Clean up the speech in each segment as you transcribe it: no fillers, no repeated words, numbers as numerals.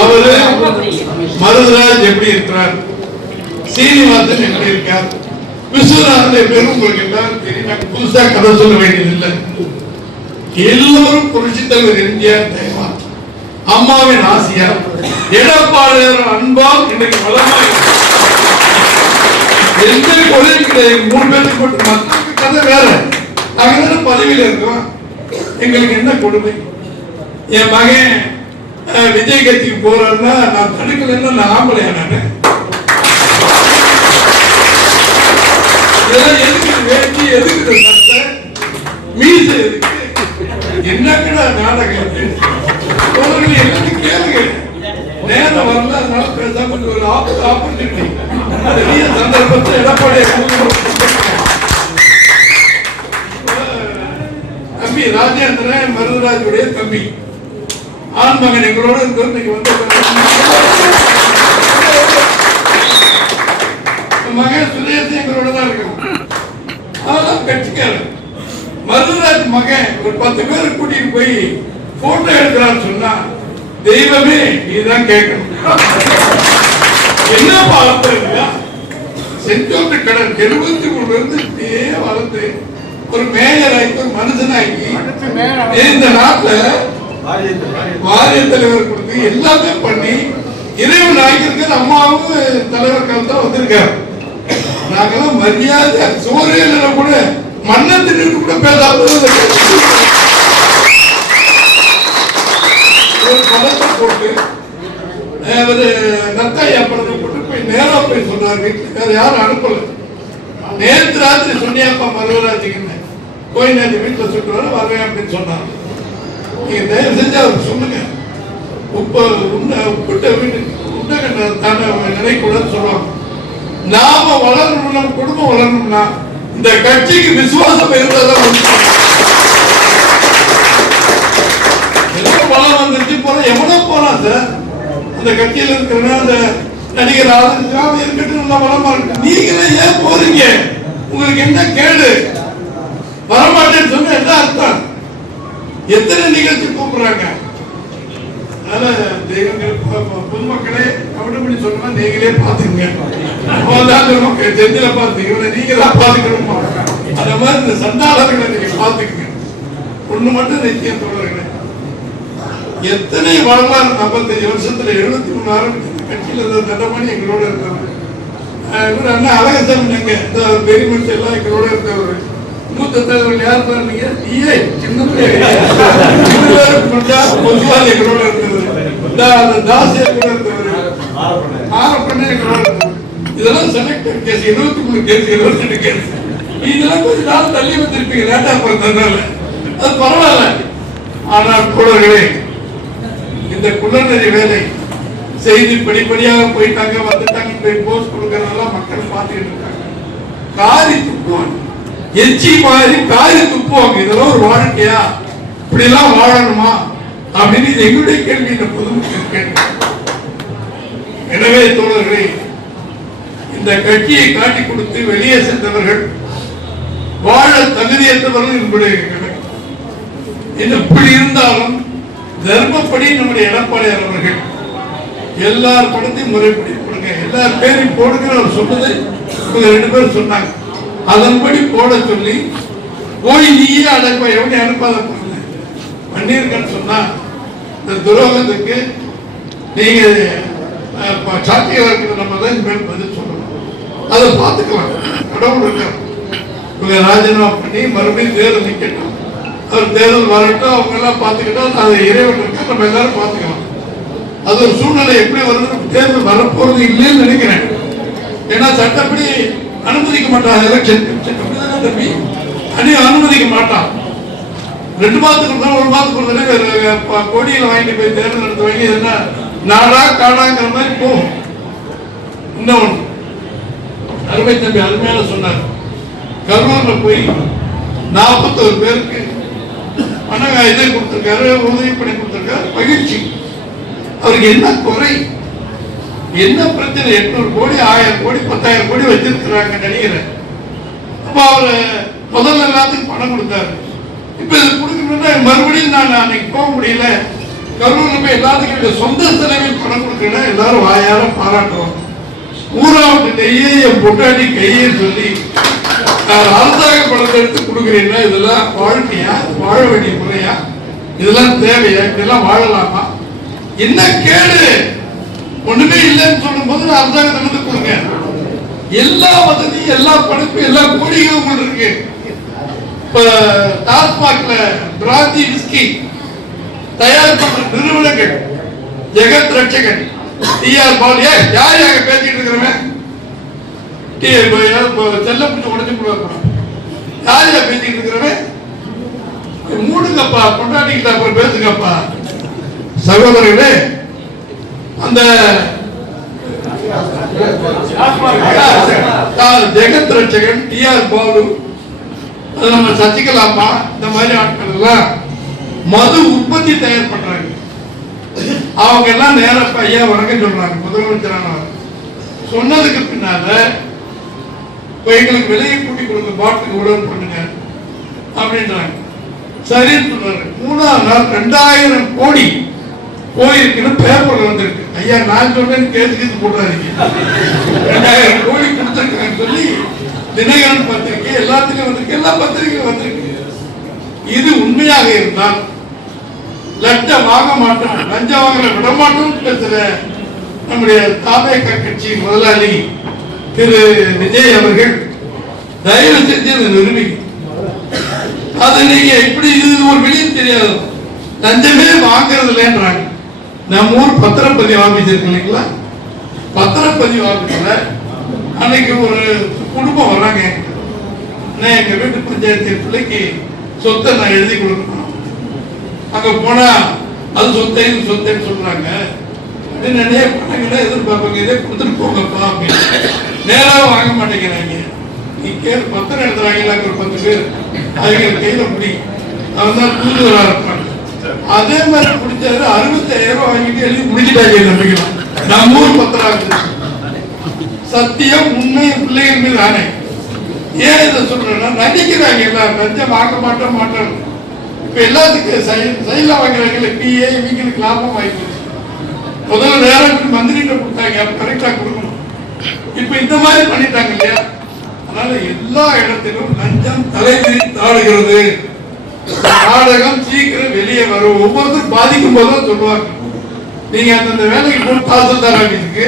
அவரு மருதராஜ் எப்படி இருக்கிறார், சீனிவாசன் எப்படி இருக்கார், விஸ்வநாதன் எப்படி உங்களுக்கு எல்லாரும் தெரியும். நான் புதுசா கதை சொல்ல வேண்டியதில்லை. எல்லோரும் புரட்சி தலைவர் எம்ஜிஆர் தேவா, அம்மாவின் ஆசியா, எடப்பாடியார் அன்பால் இன்றைக்கு வளமாக எந்த கொலையும் கிடையாது. 3 பேருக்கு போட்டு மக்களுக்கு கதை வேற. நாங்க தானே பதவியில் இருக்கிறோம். எங்களுக்கு என்ன கொடுமை. என் மகன் விஜய் கட்சிக்கு போறாருன்னா நான் தடுக்கலன்னா நான் ஆம்பளையா? நானு எதுக்கு வேட்டி, எதுக்கு சட்டை, மீச எதுக்கு, என்னக்கடா நாடகம்? எல்லாத்தையும் கேளுங்க. நேரம் வரல, அதனால பேசாம ஒரு ஆப்பர்ச்சுனிட்டி பெரிய சந்தர்ப்பத்தை எடப்பாடி தம்பி ராஜேந்திரன் மருதராஜுடைய தம்பி ஆண் மகன் எங்களோட இன்னைக்கு வந்து மகன் சுதேசி எங்களோட தான் இருக்கணும். அதெல்லாம் கட்சிக்காரன். மருதராஜ் மகன் ஒரு 10 பேரை கூட்டிட்டு போய் போட்டோ எடுக்கிறான்னு சொன்னா தெய்வமே நீதான் கேட்கணும். என்ன பார்த்தா செஞ்சோட்டு கடன் 73 இருந்து வளர்ந்து ஒரு மேயர் ஆகி ஒரு மனுஷனாகி இந்த நாட்டுல வாரிய தலைவர் கொடுத்து எல்லாமே பண்ணி இறைவன் ஆகியிருக்கிற அம்மாவும் தலைவர் காலத்தான் வந்திருக்காரு. நாங்கெல்லாம் மரியாதை சோறையில கூட மன்னத்திற்கு கூட பேசாத ஒரு படத்தை போட்டு ஒரு நத்தாயா படத்தை போட்டு போய் நேரா போய் சொன்னார். வீட்டுல வேற யாரும் அனுப்பல. நேற்று ராத்திரி சொன்னியாப்பா மருதராஜுக்கு போய் நேற்று வீட்டுல சுட்டுவாரு வரேன் அப்படின்னு சொன்னாங்க. நீங்க தயவு செஞ்சு அவருக்கு சொல்லுங்க. உப்பிட்ட வீட்டுக்கு தானே நினைக்கூடாதுன்னு சொல்லுவாங்க. நாம வளரணும், நம்ம குடும்பம் வளரணும்னா இந்த கட்சிக்கு விசுவாசம் இருந்தாதான் பலம் வந்துருச்சு. போற எவனோ போறான் சார். அந்த கட்சியில இருக்கிற அந்த நடிகர் ஆதரவு இருக்கட்டும், நல்லா வளமா இருக்கு. நீங்களே ஏன் போறீங்க? உங்களுக்கு என்ன கேடு? வரமாட்டேன்னு சொன்ன என்ன அர்த்தம்? எத்தனை நிகழ்ச்சி கூப்பிடுறாங்க. அதனால பொதுமக்களே கவனப்படி சொன்னா நீங்களே பாத்துக்கங்க. செஞ்சில பாத்துக்க நீங்க தான் பாத்துக்கணுமா? அந்த மாதிரி இந்த சண்டாளர்களை நீங்க பாத்துக்கங்க. ஒண்ணு மட்டும் நிச்சயம் தோழர்களே, எத்தனை வரலாறு 45 வருஷத்துல 73 கட்சியில் இருந்த தண்டமணி எங்களோட இருந்தவர். இவர் அண்ணா அழகசாமி எங்க இந்த பெரியமனுஷன் எல்லாம் எங்களோட இருந்தவர். மூத்த தலைவர்கள் யார் பாருங்க, நீயே சின்ன பொதுவாக எங்களோட இருந்தவர். தாசியா கூட இருந்தவர். ஆரப்பண்ண எங்களோட இருந்தவர். இதெல்லாம் செலக்டட் கேஸ். 23 case, 22 case. இதெல்லாம் கொஞ்ச நாள் தள்ளி வந்திருப்பீங்க லேட்டா பிறந்ததுனால. அது பரவாயில்ல. ஆனால் தோழர்களே, இந்த குளநெறி வேலை செய்தி படிப்படியாக போயிட்டாங்க, வந்துட்டாங்க. போய் போஸ்ட் கொடுக்கறதெல்லாம் மக்கள் பார்த்துக்கிட்டு இருக்காங்க. காரி துப்புவாங்க, எச்சி மாதிரி காரி துப்புவாங்க. இதெல்லாம் ஒரு வாழ்க்கையா? இப்படி எல்லாம் வாழணுமா அப்படின்னு எங்களுடைய கேள்வி இந்த பொதுமக்கள் கேள்வி. எனவே தோழர்களே, இந்த கட்சியை காட்டி கொடுத்து வெளியே சென்றவர்கள் வாழ தகுதியற்றவர்கள் என்பதை எப்படி இருந்தாலும் தர்மப்படி நம்முடைய எடப்பாடியார் அவர்கள் எல்லார் படத்தையும் முறைப்படி கொடுங்க, எல்லார் பேரையும் போடுங்க. அவர் சொன்னதை 2 பேர் சொன்னாங்க. அதன்படி போட சொல்லி போய் நீயே அடப்ப எவனே அனுப்பாத போடுங்க பண்ணியிருக்கன்னு சொன்னா இந்த துரோகத்துக்கு நீங்க சாத்தியம் இருக்கிற நம்ம தான் மேல் பதில் சொல்லணும். அதை பார்த்துக்கலாம். கடவுள் இருக்கார். இவங்க ராஜினாமா பண்ணி மறுபடியும் தேர்தல் நிக்கட்டும். அவர் தேர்தல் வரட்டும். அவங்க எல்லாம் பார்த்துக்கிட்டோம். அதை இறைவன் இருக்க நம்ம எல்லாரும் பார்த்துக்கலாம். அது ஒரு சூழ்நிலை எப்படி வருது. தேர்தல் வரப்போறது இல்லைன்னு நினைக்கிறேன். ஏன்னா சட்டப்படி அனுமதிக்க மாட்டான். எலெக்ஷன் தம்பி அனுமதிக்க மாட்டான். 2 மாதத்துக்கு 1 மாதத்துக்கு கோடியில் வாங்கிட்டு போய் தேர்தல் நடத்த வாங்கி என்ன நாடா காடாங்கிற மாதிரி போகும். இன்னொன்று அருமை தம்பி அருமையான சொன்னார். கரூர்ல போய் 41 பேருக்கு இதை கொடுத்திருக்காரு, உதவி பண்ணி கொடுத்திருக்காரு. மகிழ்ச்சி. அவருக்கு என்ன குறை, என்ன பிரச்சனை? 800 கோடி 1000 கோடி 10,000 கோடி வச்சிருக்கிறாங்க நடிகரை. அப்ப அவரு முதல்ல எல்லாத்துக்கும் பணம் கொடுத்தாரு. இப்ப இது கொடுக்கணும்னா மறுபடியும் நான் அன்னைக்கு போக முடியல, கரூர்ல போய் எல்லாத்துக்கும் சொந்த செலவில் பணம் கொடுக்கணும், எல்லாரும் வாயார பாராட்டுவோம். ஊராவுக்கு கையே என் பொட்டாட்டி கையே சொல்லி அரசாங்க பணத்தை எடுத்து கொடுக்குறீங்கன்னா இதெல்லாம் வாழ்க்கையா, வாழ வேண்டிய முறையா, இதெல்லாம் தேவையா, இதெல்லாம் வாழலாமா? என்ன கேடு? ஒண்ணுமே இல்லைன்னு சொல்லும் போது அரசாங்கத்தை வந்து கொடுங்க. எல்லா வசதியும், எல்லா படிப்பும், எல்லா கோடிகளும் இருக்கு. இப்ப டாஸ்மாக்ல பிராந்தி விஸ்கி தயார் பண்ற நிறுவனங்கள், ஜெகத் ரட்சகன், டிஆர் பால், யார் யாங்க பேசிட்டு இருக்கிறவன் செல்ல பிடிச்சி உடச்சு கொடுக்க, யார் யார் பேசிட்டு இருக்கிறவன்? மூடுங்கப்பா, கொண்டாடிக்கிட்ட அப்புறம் பேசுங்கப்பா. சகோதரர்களே, அந்த ஜெகத் ரட்சகன், டிஆர் பாலு, நம்ம சசிகலா அம்மா, இந்த மாதிரி ஆட்கள் எல்லாம் மது உற்பத்தி தயார் பண்றாங்க. அவங்க எல்லாம் நேரம் ஐயா வணக்கம் சொல்றாங்க. முதலமைச்சரானவர் சொன்னதுக்கு பின்னால எங்களுக்கு விலையை கூட்டி கொடுங்க, பாட்டுக்கு உடல் பண்ணுங்க அப்படின்றாங்க. சரின்னு சொல்றாரு. 3ஆம் நாள் 2000 கோடி போயிருக்குன்னு பேப்பர்ல வந்திருக்கு. ஐயா நான் சொல்றேன்னு கேட்டு போடுறாங்க. 2000 கோடி கொடுத்திருக்காங்க சொல்லி தினகரன் பத்திரிகை எல்லாத்துக்கும் வந்திருக்கு, எல்லா பத்திரிகையும் வந்திருக்கு. இது உண்மையாக இருந்தால் லஞ்சம் வாங்க மாட்டோம், லஞ்சம் வாங்க விட மாட்டோம் பேசுற நம்முடைய தாவேக கட்சி முதலாளி திரு விஜய் அவர்கள் தயவு செஞ்சு அதை நிரூபிக்க. அது நீங்க இப்படி இது ஒரு வெளியே தெரியாது, லஞ்சமே வாங்குறது இல்லைன்றாங்க. நம்ம ஊர் பத்திரப்பதிவு ஆபீஸ் இருக்கு இல்லைங்களா, பத்திரப்பதிவு ஆபீஸ்ல அன்னைக்கு ஒரு குடும்பம் வர்றாங்க. எங்க வீட்டு பஞ்சாயத்து பிள்ளைக்கு சொத்தை நான் எழுதி கொடுக்கணும், அங்க போனா அது சொத்தைன்னு சொல்றாங்க. நிறைய பணங்களை எதிர்பார்ப்பாங்க, இதே கொடுத்துட்டு போங்கப்பா அப்படின்னு. நேராக வாங்க மாட்டேங்கிறாங்க. நீ கேள், பத்திரம் எழுதுறாங்களா ஒரு 10 பேர், அவங்க கையில முடி, அவன் தான் தூதுவரா இருப்பாங்க. அதே மாதிரி பிடிச்சாரு, 65,000 ரூபாய் வாங்கிட்டு எழுதி முடிச்சுட்டாங்க. நம்பிக்கலாம் நம்ம ஊர் பத்திரம் சத்தியம் உண்மை பிள்ளைகள் மீது ஆணை. ஏன் இதை சொல்றேன்னா, நடிக்கிறாங்க எல்லாம் லஞ்சம் வாங்க மாட்டோம். இப்ப எல்லாத்துக்கும் சைலா வாங்குறாங்க, பிஏ இவங்களுக்கு லாபம் வாங்கி முதல்ல நேரம் மந்திரிகிட்ட கொடுத்தாங்க, கரெக்டா கொடுக்கணும். இப்ப இந்த மாதிரி பண்ணிட்டாங்க இல்லையா? அதனால எல்லா இடத்திலும் லஞ்சம் தலைவிரி தாடுகிறது. நாடகம் சீக்கிரம் வெளியே வரும். ஒவ்வொருத்தரும் பாதிக்கும் போதுதான் சொல்லுவாங்க, நீங்க அந்த வேலைக்கு போய் தாசில்தார் ஆகிருக்கு,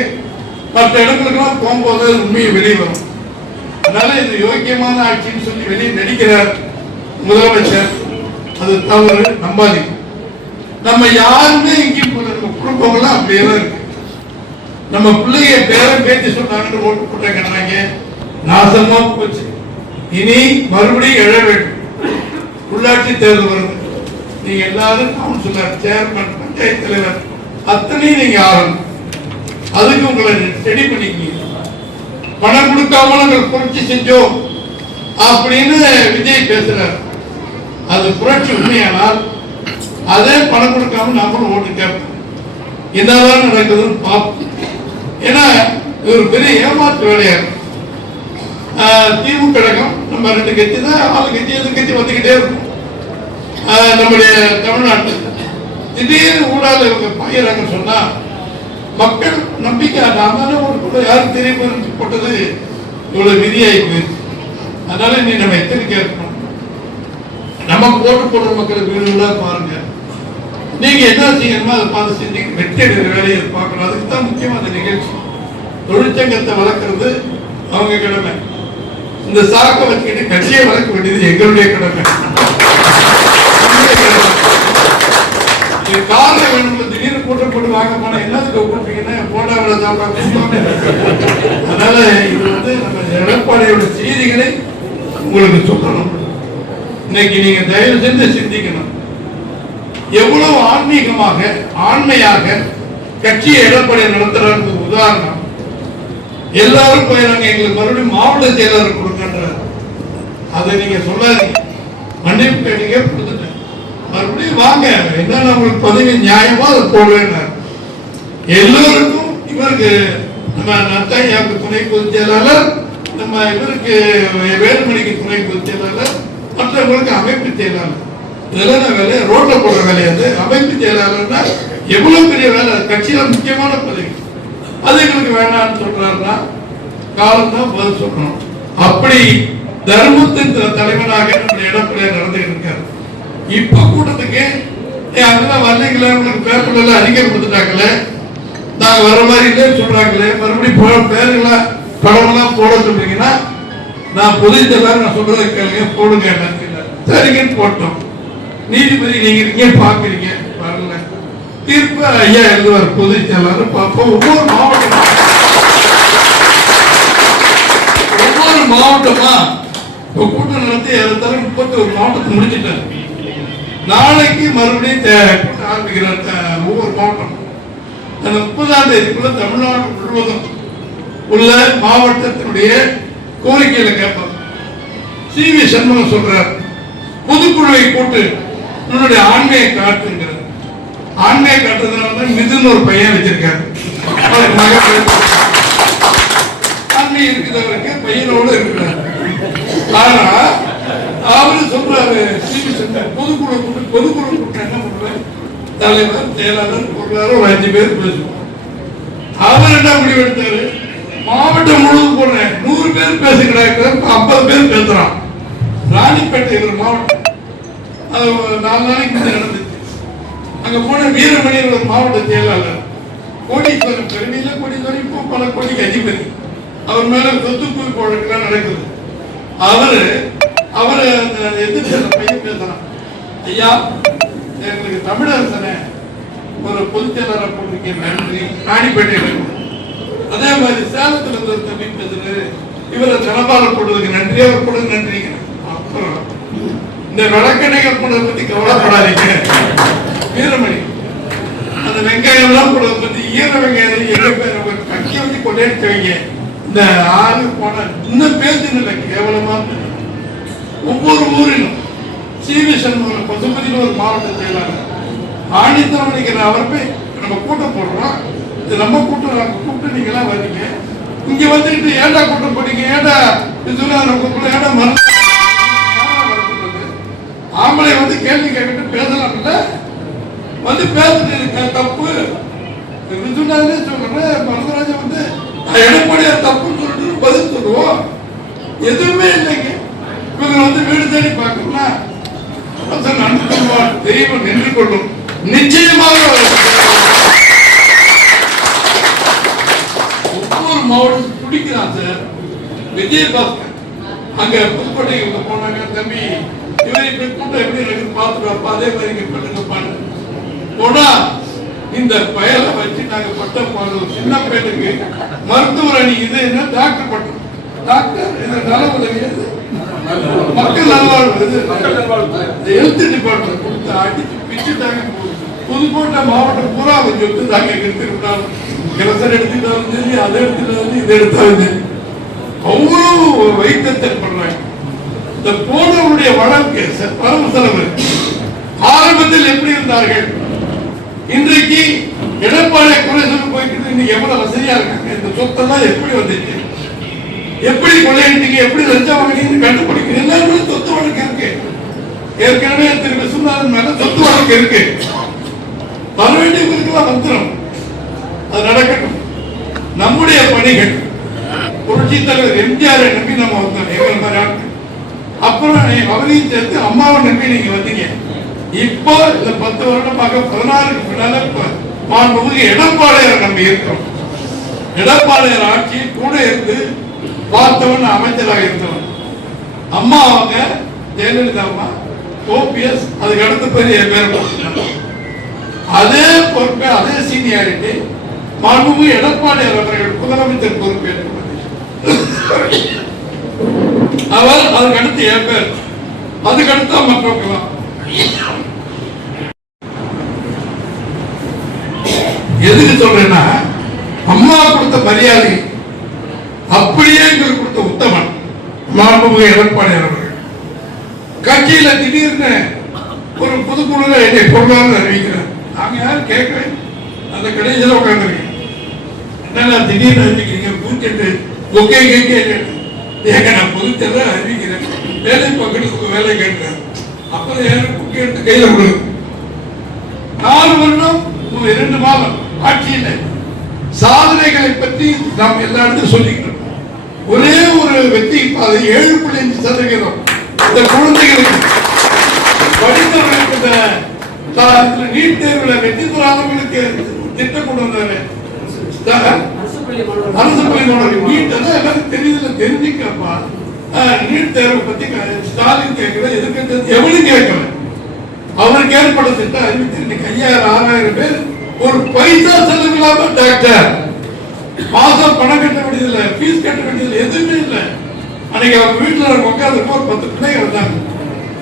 மற்ற இடங்களுக்கெல்லாம் போகும்போது உண்மையை வெளியே வரும். அதனால இது யோக்கியமான ஆட்சின்னு சொல்லி வெளியே நடிக்கிறார் முதலமைச்சர். அது தவறு, நம்பாதீங்க. நம்ம யாருமே எங்கேயும் போல, நம்ம குடும்பங்கள்லாம் அப்படியே தான் இருக்கு. நம்ம பிள்ளைய பேரம் பேச்சு சொன்னாங்கன்னு ஓட்டு போட்டாங்க, நாசமா போச்சு. இனி மறுபடியும் எழ வேண்டும். உள்ளாட்சி தேர்தல் வருது, நீங்க எல்லாரும் கவுன்சிலர், சேர்மன், பஞ்சாயத்து தலைவர் அத்தனையும் நீங்க ஆகணும். அதுக்கு உங்களை ரெடி பண்ணிக்கீங்க. பணம் கொடுக்காம நாங்கள் புரட்சி செஞ்சோம் அப்படின்னு விஜய் பேசுறாரு. அது புரட்சி உண்மையானால் அதே பணம் கொடுக்காம நம்மளும் ஓட்டு கேட்போம். என்னதான் நடக்குதுன்னு பார்ப்போம். ஏன்னா இது ஒரு பெரிய ஏமாற்று வேலையா இருக்கும். திமுக கழகம் நம்ம 2 கட்சி தான், 4 கட்சி எதிர்கட்சி வந்துகிட்டே இருக்கும். நம்முடைய தமிழ்நாட்டில் திடீர்னு ஊடால இவங்க பாயிறாங்கன்னு சொன்னா மக்கள் நம்பிக்கை யாரும் தெரிய போட்டது இவ்வளவு விதியாகி போயிருக்கு. அதனால நீ நம்ம எச்சரிக்கையா இருக்கணும். நமக்கு ஓட்டு போடுற மக்களுக்கு வீடுகளா பாருங்க, நீங்க என்ன செய்யணுமோ அதை பார்த்து செஞ்சு வெற்றி எடுக்கிற வேலையை பார்க்கணும். அதுக்கு தான் முக்கியமா அந்த நிகழ்ச்சி. தொழிற்சங்கத்தை வளர்க்கறது அவங்க கடமை. இந்த சாக்க வச்சுக்கிட்டு கட்சியை வளர்க்க வேண்டியது எங்களுடைய கடமை. காரணம் வேணும், திடீர்னு கூட்டம் போட்டு வாங்க போனா என்னதுக்கு கூப்பிட்டீங்கன்னா போட்டாவில சாப்பிட. அதனால இது நம்ம எடப்பாடியோட செய்திகளை உங்களுக்கு சொல்லணும். இன்னைக்கு நீங்க தயவு செஞ்சு சிந்திக்கணும். எவ்வளவு ஆன்மீகமாக ஆண்மையாக கட்சியை எடப்பாடியை நடத்துறாரு. உதாரணம், எல்லாரும் போயிடாங்க, எங்களுக்கு மறுபடியும் மாவட்ட செயலாளர் கொடுக்கின்ற, அதை நீங்க சொல்லாதீங்க. மன்னிப்பு கேட்டீங்க, கொடுத்துட்டேன், மறுபடியும் வாங்க, என்ன உங்களுக்கு பதவி நியாயமா அதை போடுவேன். எல்லோருக்கும் இவருக்கு நம்ம நத்தையாவுக்கு துணை பொதுச் செயலாளர், நம்ம இவருக்கு வேலுமணிக்கு துணை பொதுச் செயலாளர், மற்றவங்களுக்கு அமைப்பு செயலாளர். இதெல்லாம் வேலை, ரோட்ல போடுற வேலை. அது அமைப்பு செயலாளர்னா எவ்வளவு பெரிய வேலை, கட்சியில முக்கியமான பதவி. அது எங்களுக்கு வேணாம்னு சொல்றாருன்னா காலம் தான் பதில் சொல்லணும். அப்படி தர்மத்தின் தலைவனாக நம்முடைய எடப்பாடியார் நடந்துகிட்டு இருக்காரு. இப்ப கூட்டத்துக்கு அதெல்லாம் வரலைங்களே, உங்களுக்கு பேப்பர்ல எல்லாம் அறிக்கை கொடுத்துட்டாங்களே, நாங்க வர மாதிரி இல்லைன்னு சொல்றாங்களே, மறுபடியும் பேருங்களா படமெல்லாம் போட சொல்றீங்கன்னா நான் பொதுச்செயலாளர் நான் சொல்றதை கேளுங்க, போடுங்க. சரிங்கன்னு போட்டோம். நீதிபதி நீங்க இருக்கீங்க பாக்குறீங்க, வரல தீர்ப்பு ஐயா எழுதுவார் பொதுச்செயலாளர். பார்ப்போம் ஒவ்வொரு மாவட்டமா கூட்டம் நடத்தி 31 மாவட்டத்தை முடிச்சுட்டாரு. நாளைக்கு மறுபடியும் ஆரம்பிக்கிறார் ஒவ்வொரு மாவட்டம். அந்த 30ஆம் தேதிக்குள்ள தமிழ்நாடு முழுவதும் உள்ள மாவட்டத்தினுடைய கோரிக்கையில கேட்பார். சி.வி. சண்முகம் சொல்றார், பொதுக்குழுவை கூட்டு உன்னுடைய ஆண்மையை காட்டுங்கிறார். ஆண்மையை காட்டுறதுனால மிதுன்னு ஒரு பையன் வச்சிருக்காரு. ஆண்மை இருக்குது அவருக்கு, பையனோடு இருக்கிறார். ஆனா அவரு சொல்றாரு சி.வி. சண்முகம், பொதுக்குழு கூட்டு என்ன பண்றாரு, தலைவர் செயலாளர் பொருளாளர் ஒரு 5 பேர் பேசுவோம். அவர் என்ன முடிவு எடுத்தாரு, மாவட்டம் முழுவதும் போடுறேன் 100 பேர் பேசுகிறாங்க, 50 பேர் பேசுறான். ராணிப்பேட்டை ஒரு மாவட்டம், அது 4 நாளைக்கு முன்னாடி நடந்துச்சு. அங்க போன வீரமணி ஒரு மாவட்ட செயலாளர், கோடீஸ்வரன் பெருமையில கோடீஸ்வரன், இப்போ பல கோடிக்கு அதிபதி. அவர் மேல சொத்து குவிப்பு வழக்குலாம் நடக்குது. அவரு எதிர்த்து பையன் பேசுறான், ஐயா எங்களுக்கு தமிழரசனை ஒரு பொதுச்செயலாளரை போட்டிருக்கேன், நன்றி. ராணிப்பேட்டையில் அதே மாதிரி சேலத்துல இருந்து ஒரு தம்பி பேசுறது, இவரை தனபாலம் போடுறதுக்கு நன்றி, அவர் போடுறது நன்றி. அப்புறம் இந்த வழக்கணைகள் போடுறதை பத்தி கவலைப்படாதீங்க, வீரமணி அந்த வெங்காயம் எல்லாம் போடுறதை பத்தி ஈர வெங்காயம் எங்க பேர் கட்சியை வச்சு கொண்டாடிட்டு வைங்க. இந்த ஆறு போன இன்னும் பேசுன்னு கேவலமா. ஒவ்வொரு ஊரிலும் சி.வி. சண்முகம் பசுபதியில் ஒரு மாவட்ட செயலாளர் ஆணித்தரம் நினைக்கிற அவர் போய் நம்ம கூட்டம் போடுறோம், இது நம்ம கூட்டம், நாங்கள் கூப்பிட்டு நீங்க எல்லாம் வரீங்க, இங்க வந்துட்டு ஏண்டா கூட்டம் போட்டீங்க, ஏண்டா ஏண்டா மருந்து ஆம்பளை வந்து கேள்வி கேட்டு பேசலாம் இல்ல, வந்து பேசுறது தப்பு. சொன்னாலே சொல்றேன், மருதராஜன் வந்து எடப்பாடியார் தப்புன்னு சொல்லிட்டு பதில் சொல்லுவோம். எதுவுமே இல்லைங்க. இவங்க வந்து வீடு தேடி பார்க்கணும்னா தெய்வம் நின்று கொள்ளும். நிச்சயமாக ஒவ்வொரு மாவட்டம் பிடிக்கிறான் சார். விஜயபாஸ்கர் அங்க புதுக்கோட்டை போனாங்க, தம்பி இவரை கூட்டம் எப்படி எனக்கு பார்த்துருவாப்பா, அதே மாதிரி இங்க பண்ணுங்கப்பான்னு போனா இந்த பயலை வச்சு நாங்க பட்டம் போடுறோம். சின்ன பையனுக்கு மருத்துவர் அணி இது என்ன டாக்டர் பட்டம், டாக்டர் இந்த நல உதவி மக்கள் நல்வாழ்வு ஹெல்த் டிபார்ட்மெண்ட் கொடுத்து அடிச்சு பிச்சுட்டாங்க. புதுக்கோட்டை மாவட்டம் பூரா கொஞ்சம் வந்து தாங்க எடுத்துக்கிட்டாலும் கிளசர் எடுத்துக்கிட்டாலும் சரி, அதை எடுத்துட்டாலும் இதை எடுத்தாலும் சரி, அவ்வளவு வைத்தியத்தை பண்றாங்க. இந்த போனவருடைய வழக்கு பரம செலவு ஆரம்பத்தில் எப்படி இருந்தார்கள், இன்றைக்கு எடப்பாடியை குறை சொல்லி போயிட்டு இன்னைக்கு எவ்வளவு வசதியா இருக்காங்க. இந்த சொத்தெல்லாம் எப்படி வந்துச்சு, எப்படி கொள்ளையடிங்க, எப்படி லஞ்சம் வாங்கினீங்கன்னு கண்டுபிடிக்கணும். எல்லாருமே சொத்து வழக்கு இருக்கு. ஏற்கனவே திரு விஸ்வநாதன் மேல சொத்து வழக்கு இருக்கு. வர வேண்டியவங்களுக்கெல்லாம் வந்துடும், அது நடக்கட்டும். நம்முடைய பணிகள் புரட்சி தலைவர் எம்ஜிஆரை நம்பி நம்ம வந்தோம், எங்களை மாதிரி ஆட்கள். அப்புறம் அவரையும் சேர்த்து அம்மாவை நம்பி நீங்க வந்தீங்க. இப்போ இந்த 10 வருடமாக 16க்கு பின்னால மாண்புமிகு எடப்பாடியார் நம்பி இருக்கிறோம். எடப்பாடியார் ஆட்சி கூட இருந்து பார்த்தவன் அமைச்சராக இருந்தவன். அம்மா அவங்க ஜெயலலிதா அம்மா, ஓபிஎஸ், அதுக்கு அடுத்த பெரிய பேர் அதே பொறுப்பை அதே சீனியாரிட்டி மாண்புமிகு எடப்பாடியார் அவர்கள் முதலமைச்சர் பொறுப்பேற்று அவர் அதுக்கு அடுத்து என் பேர், அதுக்கு அடுத்தா மற்றவங்க. எதுக்கு சொல்றேன்னா, அம்மா கொடுத்த மரியாதை அப்படியே எங்களுக்கு கொடுத்த உத்தமன் மாண்புமிகு எடப்பாடியார் அவர்கள். கட்சியில திடீர்னு ஒரு பொதுக்குழுல என்னை பொருளாதார அறிவிக்கிறார். நாங்க யாரும் கேட்கவே, அந்த கடைசியில் உட்காந்துருக்கேன். என்னன்னா திடீர்னு அறிவிக்கிறீங்க, பூச்செட்டு ஒகே கேட்க, ஏங்க நான் பொதுச்செயலாளர் அறிவிக்கிறேன், வேலை பக்கத்துக்கு வேலை கேட்கிறேன். அப்புறம் எனக்கு எடுத்து கையில கொடுக்கும். 4 வருடம் 2 மாதம் ஆட்சியில் சாதனைகளை பற்றி நாம் எல்லா இடத்தையும் சொல்லிக்கிட்டு இருக்கோம். ஒரே ஒரு வெற்றி பாதை 7.5% இந்த குழந்தைகளுக்கு படித்தவர்களுக்கு இந்த நீட் தேர்வுல வெற்றி பெறாதவங்களுக்கு திட்டம் கொண்டு வந்தாரு. அரசு பள்ளி மாணவர்கள் நீட் எல்லாரும் தெரியுதுல, தெரிஞ்சுக்கப்பா. நீட் தேர்வை பத்தி ஸ்டாலின் கேட்கல, எதுக்கு எவனும் கேட்கல. அவருக்கு ஏற்பட திட்டம் அறிவித்து 5000-6000 பேர் ஒரு பைசா செலவில்லாம டாக்டர். மாசம் பணம் கட்ட வேண்டியதில்லை, ஃபீஸ் கட்ட வேண்டியதில்லை, எதுவுமே இல்லை. அன்னைக்கு அவங்க வீட்டில் உட்காந்து 10 பிள்ளைங்க இருந்தாங்க.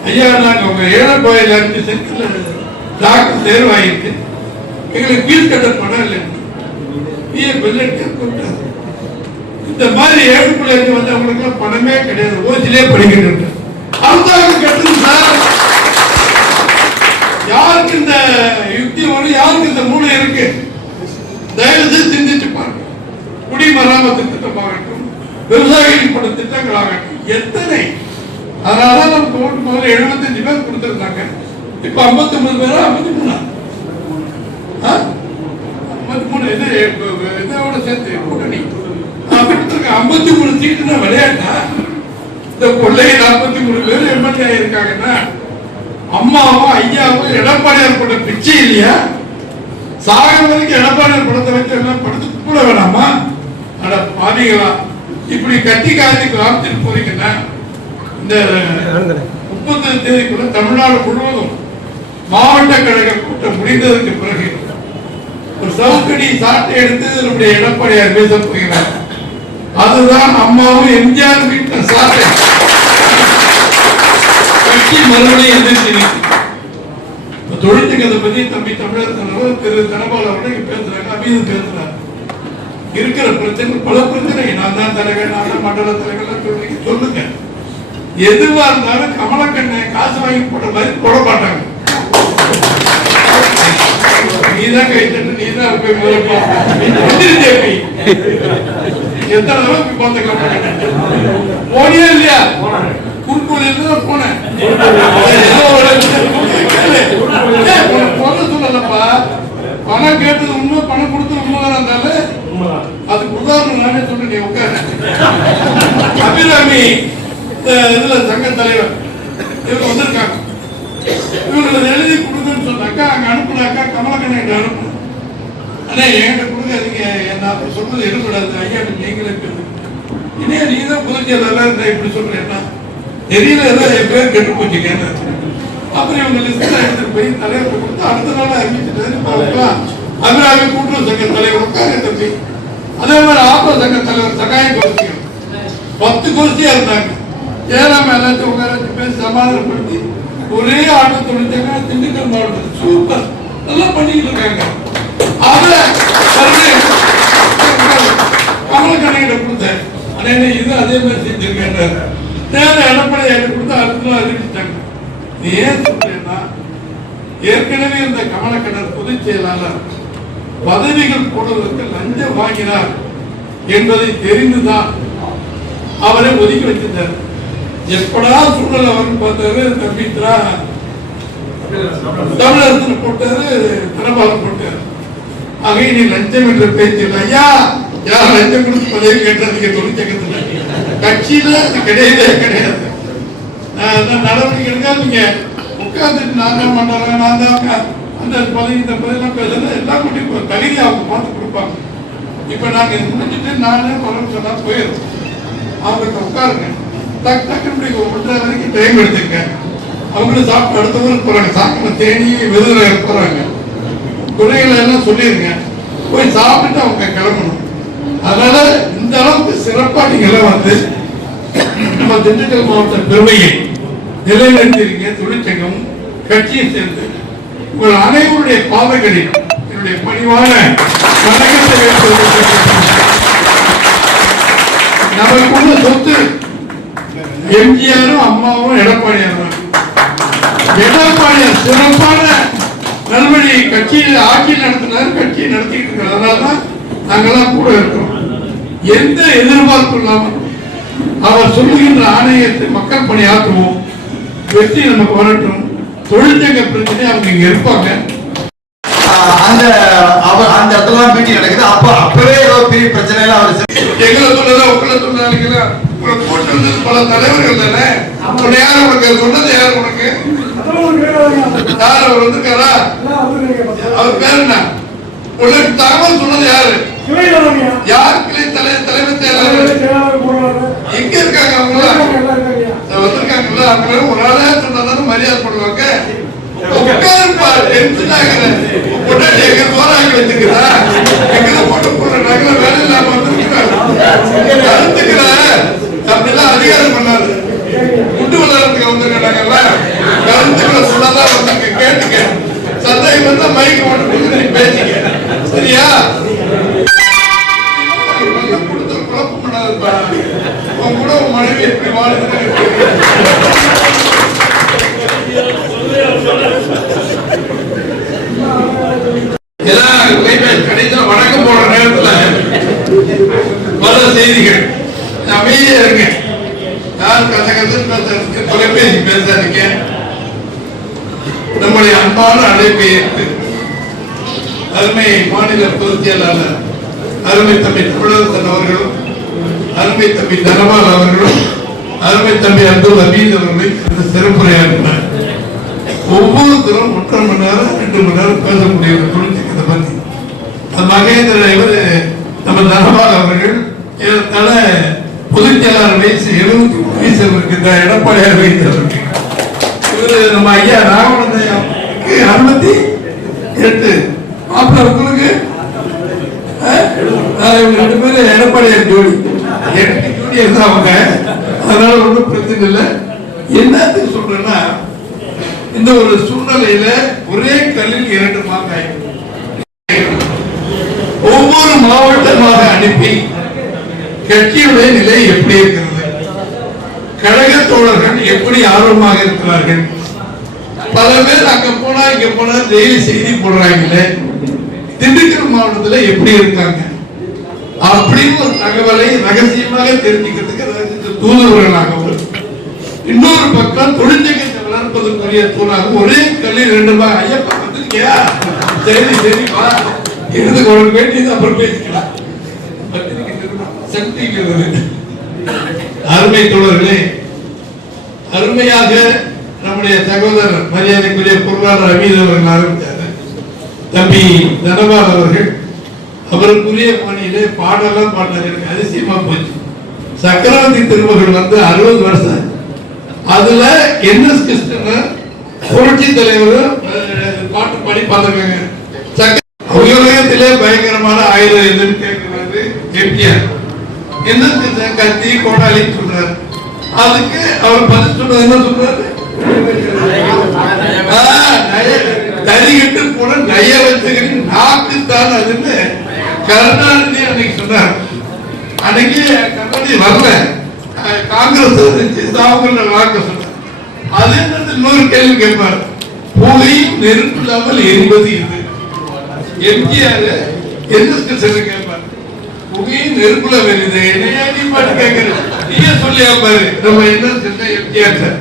ஐயா நாங்கள் உங்க 7 சென்ட்ல டாக்டர் தேர்வாயிருக்கு, எங்களுக்கு ஃபீஸ் கட்ட பணம் இல்லை. இந்த மாதிரி 7.5 வந்தவங்களுக்கு பணமே கிடையாது, ஓசிலே படிக்கிட்டு. அரசாங்கம் கட்டுது சார். யாருக்கு இந்த யுக்தி வரும், யாருக்கு இந்த மூளை இருக்கு? தயவு செய்து சிந்திச்சு பாருங்க. குடிமராமத்து திட்டமாகட்டும், விவசாயிகள் பட திட்டங்களாகட்டும், எத்தனை. அதனாலதான் நமக்கு ஓட்டு முதல்ல 75 பேர் கொடுத்திருந்தாங்க. இப்ப 59 பேரா 53 இதோட சேர்த்து கூட்டணி 53 சீட்டுனா விளையாட்டா? இந்த கொள்ளை 43 பேர் எம்எல்ஏ ஆயிருக்காங்கன்னா அம்மாவும் ஐயாவும் எடப்பாடியார் போட்ட பிச்சை இல்லையா? சாக வரைக்கும் எடப்பாடியார் படத்தை வச்சு எல்லாம் படத்து கூட வேணாமா? அட பாதிகளா, இப்படி கட்டி காய்ச்சி காத்துட்டு போறீங்கன்னா இந்த 30 தேதிக்குள்ள தமிழ்நாடு முழுவதும் மாவட்ட கழக கூட்டம் முடிந்ததற்கு பிறகு ஒரு சவுக்கடி சாட்டை எடுத்து நம்முடைய எடப்பாடியார் பேச போகிறார். அதுதான் அம்மாவும் எம்ஜிஆர் வீட்டில் சாட்டை. கட்சி மறுபடியும் எதிர்த்து தொழிற்சங்கத்தை பத்தி தம்பி தமிழர் தலைவர் திரு தனபால் அவர்கள் பேசுறாங்க, அமீது பேசுறாங்க. இருக்கிற பிரச்சனை பல பிரச்சனை. நான் தான் தலைவர், நான் தான் மண்டல தலைவர் சொல்லுங்க. எதுவா இருந்தாலும் கமலக்கண்ணை காசு வாங்கி போட்ட மாதிரி போட மாட்டாங்க. நீதான் கைத்தட்டு, நீதான் எத்தனை அளவுக்கு பார்த்த போனியா இல்லையா? குறுக்கோலில் தான் போனேன். சொல்லலப்பா, பணம் கேட்டது உண்மை, பணம் கொடுத்தது உண்மைதான் இருந்தாலும் அதுக்கு உதாரணம் நானே சொல்ல. நீ உட்கார அபிராமி இதுல சங்க தலைவர் இவங்க வந்திருக்காங்க. இவங்களை எழுதி கொடுக்குன்னு சொன்னாக்கா அங்க அனுப்புனாக்கா கமலக்கண்ணன் அனுப்பணும். ஆனா என்கிட்ட கொடுக்காதீங்க, நான் சொல்றது இருக்கக்கூடாது, ஐயா நீங்களே பேரு. இன்னும் நீ தான் புதுச்சேரி இப்படி சொல்றேன்னா தெரியல, ஏதோ என் பேர் கெட்டு போச்சுங்க. அப்புறம் இவங்க லிஸ்ட் எடுத்துட்டு போய் தலைவர் கொடுத்து அடுத்த நாள் அறிவிச்சுட்டாரு. அபிராமி கூட்டுறவு சங்க தலைவர் உட்கார தம்பி. அதே மாதிரி ஆப்ப சங்க தலைவர் சகாய கோஷ்டிகள் 10 கோஷ்டியா இருந்தாங்க. ஜெயராம எல்லாத்தையும் உட்கார பேசி சமாதானப்படுத்தி ஒரே ஆட்டோ தொழிற்சங்க திண்டுக்கல் மாவட்டத்தில் சூப்பர் நல்லா பண்ணிக்கிட்டு இருக்காங்க. அதை கமலக்கண்ணையிட்ட கொடுத்தேன். அதே இது அதே மாதிரி செஞ்சிருக்காங்க. தேவை எடப்பாடி எனக்கு கொடுத்து அடுத்த நாள் அறிவிச்சிட்டாங்க. ஏன் சொல்றேன்னா, ஏற்கனவே இந்த கமலக்கண்ணன் பொதுச் செயலாளர் பதவிகள் போடுவதற்கு லஞ்சம் வாங்கினார் என்பதை தெரிந்துதான் அவரை ஒதுக்கி வச்சிருந்தார். எப்படா சூழல் அவருக்கு பார்த்தாரு, தம்பித்ரா தமிழரசு போட்டாரு, தனபாலம் போட்டாரு. ஆக இனி லஞ்சம் என்ற பேச்சு இல்லை. ஐயா யார் லஞ்சம் கொடுத்து பதவி கேட்டதுக்கு தொழிற்சங்கத்தில் கட்சியில அது கிடையவே கிடையாது. நடவடிக்கை எடுக்க நீங்க உட்கார்ந்துட்டு நான் தான் பண்றேன், நான் தான் அந்த பதவி இந்த பதவியெல்லாம் பேசுறது எல்லாம் கூட்டி தகுதி அவங்க பார்த்து கொடுப்பாங்க. இப்ப நாங்க முடிச்சுட்டு நானே பலன் சொன்னா போயிடும். அவங்களுக்கு உட்காருங்க, டக்கு டக்குன்னு 1:30 வரைக்கும் டைம் எடுத்துக்க. அவங்களும் சாப்பிட்டு அடுத்தவங்களுக்கு போறாங்க, சாப்பிட தேனி விருதுல போறாங்க. குறைகளை எல்லாம் சொல்லிருங்க, போய் சாப்பிட்டு அவங்க கிளம்பணும். அதனால இந்த அளவுக்கு சிறப்பா நீங்க எல்லாம் வந்து நம்ம திண்டுக்கல் மாவட்ட பெருமையை நிலைநிறுத்திருக்க தொழிற்சங்கம் கட்சியை சேர்ந்து உங்கள் அனைவருடைய பாதைகளில் என்னுடைய பணிவான வணக்கத்தை நமக்குள்ள சொத்து எம்ஜிஆரும் அம்மாவும் எடப்பாடியாரும். எடப்பாடியார் சிறப்பான நல்வழி கட்சியில் ஆட்சி நடத்தினார், கட்சியை நடத்திட்டு இருக்கிறார். அதனாலதான் நாங்கெல்லாம் கூட இருக்கிறோம். எந்த எதிர்பார்ப்பு இல்லாமல் அவர் சொல்லுகின்ற ஆணையத்தை மக்கள் பணியாற்றுவோம். வெற்றி நமக்கு வரட்டும். தொழிற்சங்க பிரச்சனை அவங்க இங்க இருப்பாங்க. அந்த அந்த இடத்துல மீட்டிங் நடக்குது. அப்பவே ஏதோ பெரிய பிரச்சனை எல்லாம் அவர் எங்களை சொன்னதா உங்களை சொன்னாங்களா? கூட்டு வந்தது பல தலைவர்கள் தானே. யார் உனக்கு சொன்னது? யார் உனக்கு? யார் அவர் வந்திருக்காரா? அவர் பேர் என்ன? உனக்கு தகவல் சொன்னது யாரு? யார் கிளை தலைவர் செயலாளர் எங்க இருக்காங்க? அவங்க வந்திருக்காங்கல்ல. அவங்க ஒரு ஆளே சொன்னதான மரியாதை பண்ணுவாங்க. அதிகாரம் பண்ணாரு. குண்டு வளர்றதுக்கு வந்திருக்காங்கல்ல. கருத்துக்களை சொன்னதான் வந்தாங்க. கேட்டுக்க. சந்தேகம் வந்தா மைக்கு மட்டும் நீ பேசிக்க. சரியா? குழப்பம் பண்ணாதுப்பா. உன் கூட உன் மனைவி எப்படி வாழுதுன்னு கடைசியில் வணக்கம் போடுற நேரத்தில் பல செய்திகள். அமைதியா இருங்க. யார் கசகசன்னு தொலைபேசி பேசாதீங்க. நம்முடைய அன்பான அழைப்பை ஏற்று அருமை மாநில பொதுச் செயலாளர் அருமை தம்பி தமிழரசன் அவர்களும், அருமை தம்பி தனபால் அவர்களும், அருமை தம்பி அப்துல் அமீத் அவர்களை சிறப்புரையாற்றினார். ஒவ்வொருத்தரும் 1.5 மணி நேரம் 2 மணி நேரம் பேசக்கூடிய தொழிற்சங்கத்தை பற்றி அந்த மகேந்திர இவர் நம்ம தனபால் அவர்கள் ஏறத்தாழ பொதுச் செயலாளர் வயசு 73 வயசு இருக்கின்ற எடப்பாடியார் வயசு இருக்கு. இவரு நம்ம ஐயா ராகவனுக்கு 68 மாப்பிள்ள உங்களுக்கு இவங்க 2 பேரும் எடப்பாடியார் ஜோடி. எனக்கு ஜோடி இருந்தாங்க. அதனால ஒன்றும் பிரச்சனை இல்லை. என்னத்துக்கு சொல்றேன்னா, இந்த ஒரு சூழ்நிலையில ஒரே கல்லில் 2 மாங்காய் ஒவ்வொரு மாவட்டமாக அனுப்பி கட்சியுடைய நிலை எப்படி இருக்கிறது, கழக தோழர்கள் எப்படி ஆர்வமாக இருக்கிறார்கள், பல பேர் அங்க போனா இங்க போனா டெய்லி செய்தி போடுறாங்களே, திண்டுக்கல் மாவட்டத்தில் எப்படி இருக்காங்க அப்படின்னு ஒரு தகவலை ரகசியமாக தெரிஞ்சுக்கிறதுக்கு தூதுவர்களாகவும், இன்னொரு பக்கம் தொழிற்சங்கத்தை வளர்ப்பதற்குரிய தூணாக ஒரே கல்லில் 2 மாங்காய். ஐயப்பா வந்துருக்கியா? சரி சரிப்பா, இருந்து உனக்கு வேண்டியது அப்புறம் பேசிக்கலாம். அருமை தோழர்களே, அருமையாக நம்முடைய சகோதரர் மரியாதைக்குரிய பொருளாளர் அமீத் அவர்கள் ஆரம்பித்தார். தம்பி தனபால் அவர்கள் அவருக்குரிய பணியிலே பாடலாம் பாடினார். எனக்கு அதிசயமா போச்சு. சக்கரவர்த்தி திருமகள் வந்து 60 வருஷம். அதுல என்எஸ் கிருஷ்ணன் புரட்சி தலைவர் பாட்டு பாடி பார்த்தாங்க. உலகத்திலே பயங்கரமான ஆயுதம் எதுன்னு கேட்கிறாரு எம்ஜிஆர். என்ன கத்தி கோடாலின்னு சொல்றாரு. அதுக்கு அவர் பதில் சொன்னது என்ன சொல்றாரு? தறிகிட்டு போன நய வச்சுக்கிட்டு நாக்குத்தான் அதுன்னு கருணாநிதி அன்னைக்கு சொன்னார். அன்னைக்கு கருணாநிதி வரல, காங்கிரஸ் அவங்க வாக்க சொன்னார். அதே நேரத்தில் இன்னொரு கேள்வி கேட்பார், புகையும் நெருப்பு இல்லாமல் எரிவது இது. எம்ஜிஆர் எதுக்கு சொல்லி கேட்பார், புகையும் நெருப்புல வருது, என்னையா நீ பாட்டு கேட்கிற, நீயே சொல்லியா பாரு. நம்ம என்ன சொன்ன எம்ஜிஆர் சார்,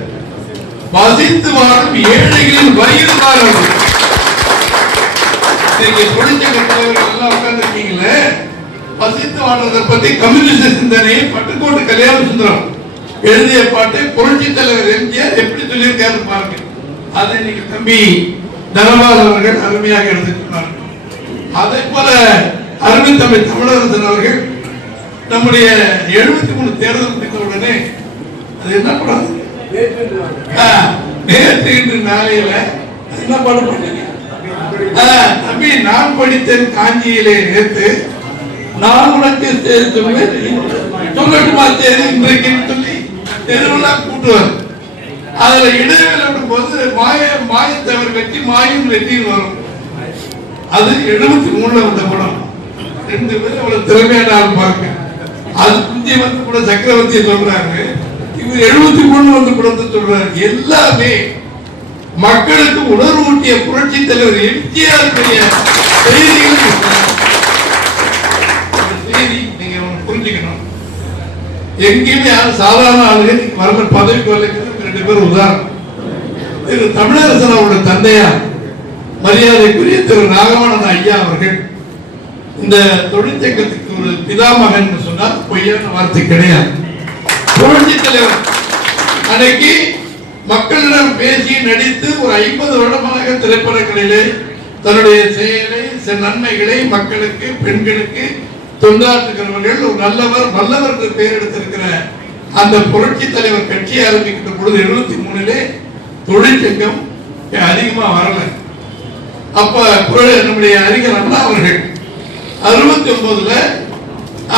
வசித்து வாழும் ஏழைகளின் வயிறு காரணம். இன்னைக்கு தொழிற்சங்க தலைவர்கள் எல்லாம் உட்கார்ந்துருக்கீங்களே, வசித்து வாழ்வதை பத்தி கம்யூனிஸ்ட் சிந்தனையை பட்டுக்கோட்டு கல்யாண சுந்தரம் எழுதிய பாட்டை புரட்சி தலைவர் எம்ஜிஆர் எப்படி சொல்லியிருக்காரு பாருங்க. அதை இன்னைக்கு தம்பி தனபால் அவர்கள் அருமையாக எடுத்துக்கிறார்கள். அதே போல அருமை தம்பி தமிழரசன் அவர்கள் நம்முடைய 73 தேர்தல் முடிந்த உடனே அது என்ன படம், நேற்று இன்று நாளையில என்ன படம் பண்ணீங்க தம்பி? நான் படித்தேன் காஞ்சியிலே நேற்று, நான் உனக்கு சொல்லட்டுமா தேதி இன்றைக்கு சொல்லி தெருவெல்லாம் கூட்டுவார். அதுல இடைவேளை போது மாயத்தவர் வெற்றி மாயும் வெற்றியும் வரும். அது 73 வந்த படம். 2 பேரும் அவ்வளவு திறமையான ஆள் பாருங்க. அது குஞ்சி வந்து கூட சக்கரவர்த்தியை சொல்றாங்க, இவர் 73 வந்து படத்தை சொல்றாரு. எல்லாமே மக்களுக்கு உணர்வு ஊட்டிய புரட்சி தலைவர் எம்ஜிஆர் செய்தி நீங்க புரிஞ்சுக்கணும். எங்கேயுமே யாரும் சாதாரண ஆளுங்க வரம்பு பதவிக்கு வரலைக்கு 2 பேர் உதாரணம். திரு தமிழரசன் அவருடைய தந்தையார் மரியாதைக்குரிய திரு ராகவானந்த ஐயா அவர்கள் இந்த தொழிற்சங்கத்துக்கு ஒரு பிதாமகன் சொன்னால் பொய்யான வார்த்தை கிடையாது. புரட்சி தலைவர் அன்னைக்கு மக்களிடம் பேசி நடித்து ஒரு 50 வருடமாக திரைப்படங்களிலே தன்னுடைய செயலை நன்மைகளை மக்களுக்கு பெண்களுக்கு தொண்டாற்றுகிறவர்கள் ஒரு நல்லவர் வல்லவர் என்று பெயர் எடுத்திருக்கிற அந்த புரட்சி தலைவர் கட்சி ஆரம்பிக்கின்ற பொழுது 73 தொழிற்சங்கம் அதிகமா வரல. அப்ப நம்முடைய அறிஞர் அண்ணா அவர்கள் 69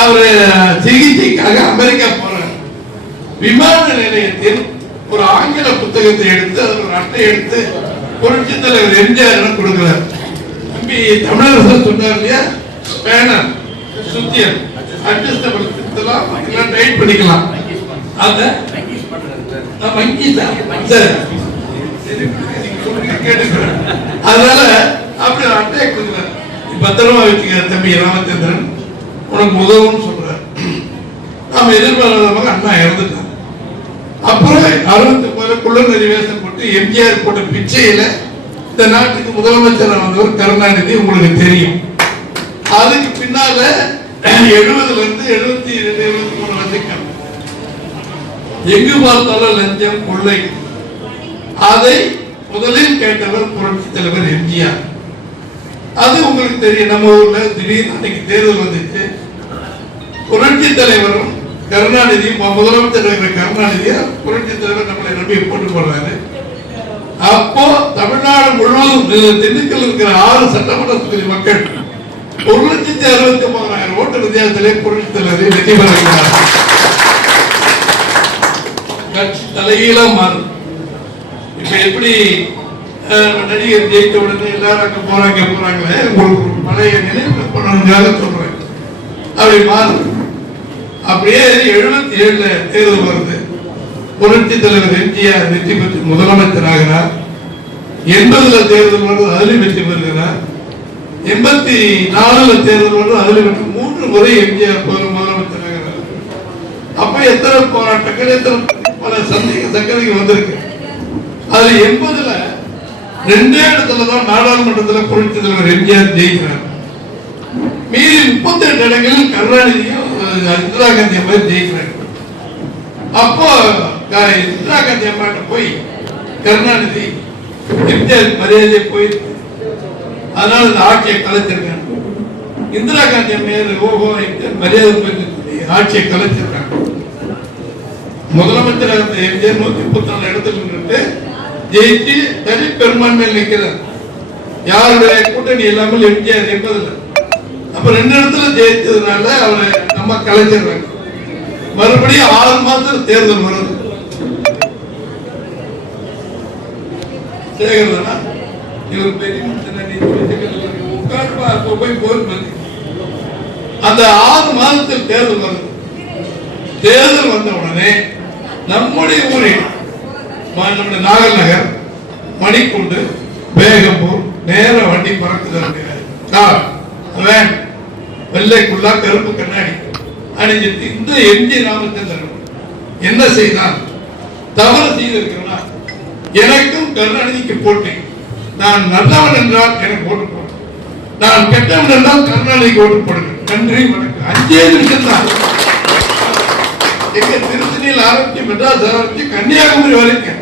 அவர் சிகிச்சைக்காக அமெரிக்கா போறார். விமான நிலையத்தில் ஒரு ஆங்கில புத்தகத்தை எடுத்து அதில் ஒரு அட்டை எடுத்து புரட்சி தலைவர் எம்ஜிஆர் கொடுக்கிறார். தம்பி தமிழரசர் சொன்னார் இல்லையா, பேனர் சுத்தியல் அட்ஜஸ்டபிள் இதெல்லாம் டைட் பண்ணிக்கலாம். அத வங்கி சார் கேட்டுக்கிறேன். அதனால அப்படி அட்டையை கொடுக்குறார். பத்திரமா வச்சுக்கிற தம்பி ராமச்சந்திரன் உனக்கு உதவுன்னு சொல்றார். நாம எதிர்பாராதமாக அண்ணா இறந்துட்டார். அப்புறம் 69 குள்ளநெறி வேஷம் போட்டு எம்ஜிஆர் போட்ட பிச்சையில இந்த நாட்டுக்கு முதலமைச்சர் வந்தவர் கருணாநிதி, உங்களுக்கு தெரியும். அதுக்கு பின்னால 70 இருந்து 72 73 வரைக்கும் எங்கு பார்த்தாலும் லஞ்சம் கொள்ளை. அதை முதலில் கேட்டவர் புரட்சி தலைவர் எம்ஜிஆர். அது உங்களுக்கு தெரியும். நம்ம ஊர்ல திடீர்னு அன்னைக்கு தேர்தல் வந்துச்சு. புரட்சி தலைவரும் கருணாநிதியும் முதலமைச்சர் கருணாநிதியா புரட்சி தலைவர் நம்மளை நம்பி போட்டு போடுறாரு. அப்போ தமிழ்நாடு முழுவதும் திண்டுக்கல் இருக்கிற 6 சட்டமன்ற தொகுதி மக்கள் 1,69,000 ஓட்டு வித்தியாசத்திலே புரட்சி தலைவரை வெற்றி பெறுகிறார். கட்சி தலைகீழா மாறும். இப்ப எப்படி நடிகர் ஜெயித்த உடனே எல்லாரும் அங்க போறாங்களே, உங்களுக்கு பழைய நினைவு பண்ணணுங்காக சொல்றேன். அப்படி மாறும். அப்படியே 77 தேர்தல் வருது. புரட்சி தலைவர் எம்ஜிஆர் வெற்றி பெற்று முதலமைச்சர் ஆகிறார். 80 தேர்தல் வருது, அதிலும் வெற்றி பெறுகிறார். 84 தேர்தல் வருது, அதிலும் வெற்றி. 3 முறை எம்ஜிஆர் முதலமைச்சர் ஆகிறார். அப்ப எத்தனை போராட்டங்கள், எத்தனை பல சங்கதிகள் வந்திருக்கு. அதுல 80 2 இடத்துலதான் நாடாளுமன்றத்தில் புரட்சி தலைவர் எம்ஜிஆர் ஜெயிக்கிறார். மீறி 38 இடங்களில் கருணாநிதியும் இந்திரா காந்தி அம்மா ஜெயிக்கிறார். அப்போ இந்திரா காந்தி அம்மாட்ட போய் கருணாநிதி எம்ஜிஆர் மரியாதை போயிருக்கு, அதனால இந்த ஆட்சியை கலைச்சிருக்காங்க. இந்திரா காந்தி அம்மையார் ஓஹோ மரியாதை போயிட்டு ஆட்சியை கலைச்சிருக்காங்க. முதலமைச்சராக இருந்த எம்ஜிஆர் 134 இடத்துல நின்று ஜெயிச்சு தனி பெரும்பான்மையில் நிற்கிறார். யாருடைய கூட்டணி இல்லாமல் எம்ஜிஆர் 80 அப்ப 2 இடத்துல ஜெயிச்சதுனால அவரை நம்ம கலைச்சிடுறாங்க. மறுபடியும் 6 மாதம் தேர்தல் வருது. சேகரனா இவர் பெரிய போய் அந்த 6 மாதத்தில் தேர்தல் வருது. தேர்தல் வந்த உடனே நம்முடைய ஊரில் நம்முடைய நாகல் நகர், மணிக்குண்டு, பேகம்பூர் நேர வண்டி பறக்குது. வெள்ளைக்குள்ளா கருப்பு கண்ணாடி அணிஞ்சிட்டு இந்த எம்ஜி ராமச்சந்திரன் என்ன செய்தான்? தவறு செய்திருக்கிறா. எனக்கும் கருணாநிதிக்கு போட்டி. நான் நல்லவன் என்றால் எனக்கு ஓட்டு போடுங்க, நான் கெட்டவன் என்றால் கருணாநிதிக்கு ஓட்டு போடுங்க. நன்றி வணக்கம். 5 நிமிஷம் தான். எங்க திருத்தணியில் ஆரம்பிச்சு மெட்ராஸ் ஆரம்பிச்சு கன்னியாகுமரி வரைக்கும்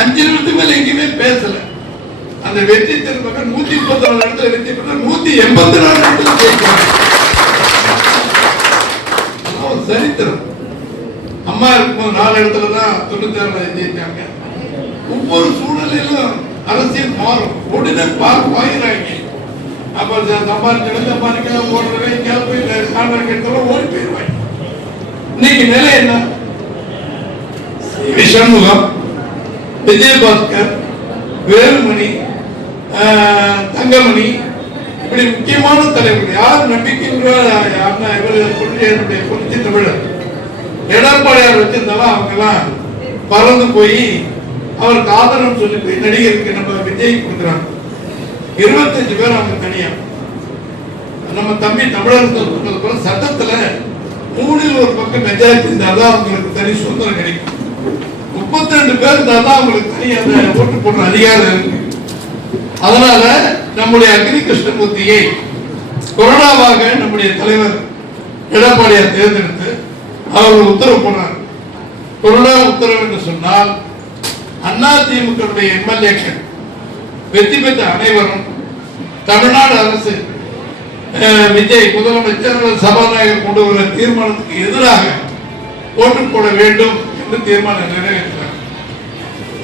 5 நிமிஷத்துக்கு மேல எங்கேயுமே பேசல. அந்த வெற்றி திரும்ப 134 இடத்துல வெற்றி பெற்ற 184 இடத்துல ஜெயிக்கிறாங்க. சரித்திரம். அம்மா இருக்கும்போது 4 இடத்துல தான் 96 ஜெயிச்சாங்க. ஒவ்வொரு சூழ்நிலையிலும் அரசியல் மாறும். உடனே பாயிறாங்க. அப்ப சம்பாதிக்க ஓடுறவே போய் கான்ட்ராக்ட் எடுத்தாலும் ஓடி போயிடுவாங்க. இன்னைக்கு நிலை என்ன? சண்முகம், விஜயபாஸ்கர், வேலுமணி, தங்கமணி, இப்படி முக்கியமான தலைவர்கள் யார் நம்பிக்கைன்ற புரட்சி தமிழர் எடப்பாடியார் வச்சிருந்தாலும் அவங்க எல்லாம் பறந்து போய் அவருக்கு ஆதரவு சொல்லி போய் நடிகருக்கு நம்ம விஜய் கொடுக்குறாங்க. 25 பேர் அவங்க தனியா. நம்ம தம்பி தமிழர்கள் சொன்னது போல சட்டத்துல 3 1 பக்கம் மெஜாரிட்டி இருந்தாதான் அவங்களுக்கு தனி சுதந்திரம் கிடைக்கும். 32 பேர் தான் அவங்களுக்கு தனி அந்த ஓட்டு போடுற அதிகாரம் இருக்கு. அதனால நம்முடைய அக்னி கிருஷ்ணமூர்த்தியை கொரோனாவாக நம்முடைய தலைவர் எடப்பாடியார் தேர்ந்தெடுத்து அவர் உத்தரவு போனார். கொரோனா உத்தரவு என்று சொன்னால் அதிமுக எம்எல்ஏக்கள் வெற்றி பெற்ற அனைவரும் தமிழ்நாடு அரசு விஜய் முதலமைச்சர் சபாநாயகர் கொண்டு வர தீர்மானத்துக்கு எதிராக ஓட்டு போட வேண்டும் என்று தீர்மானம் நிறைவேற்றினார்.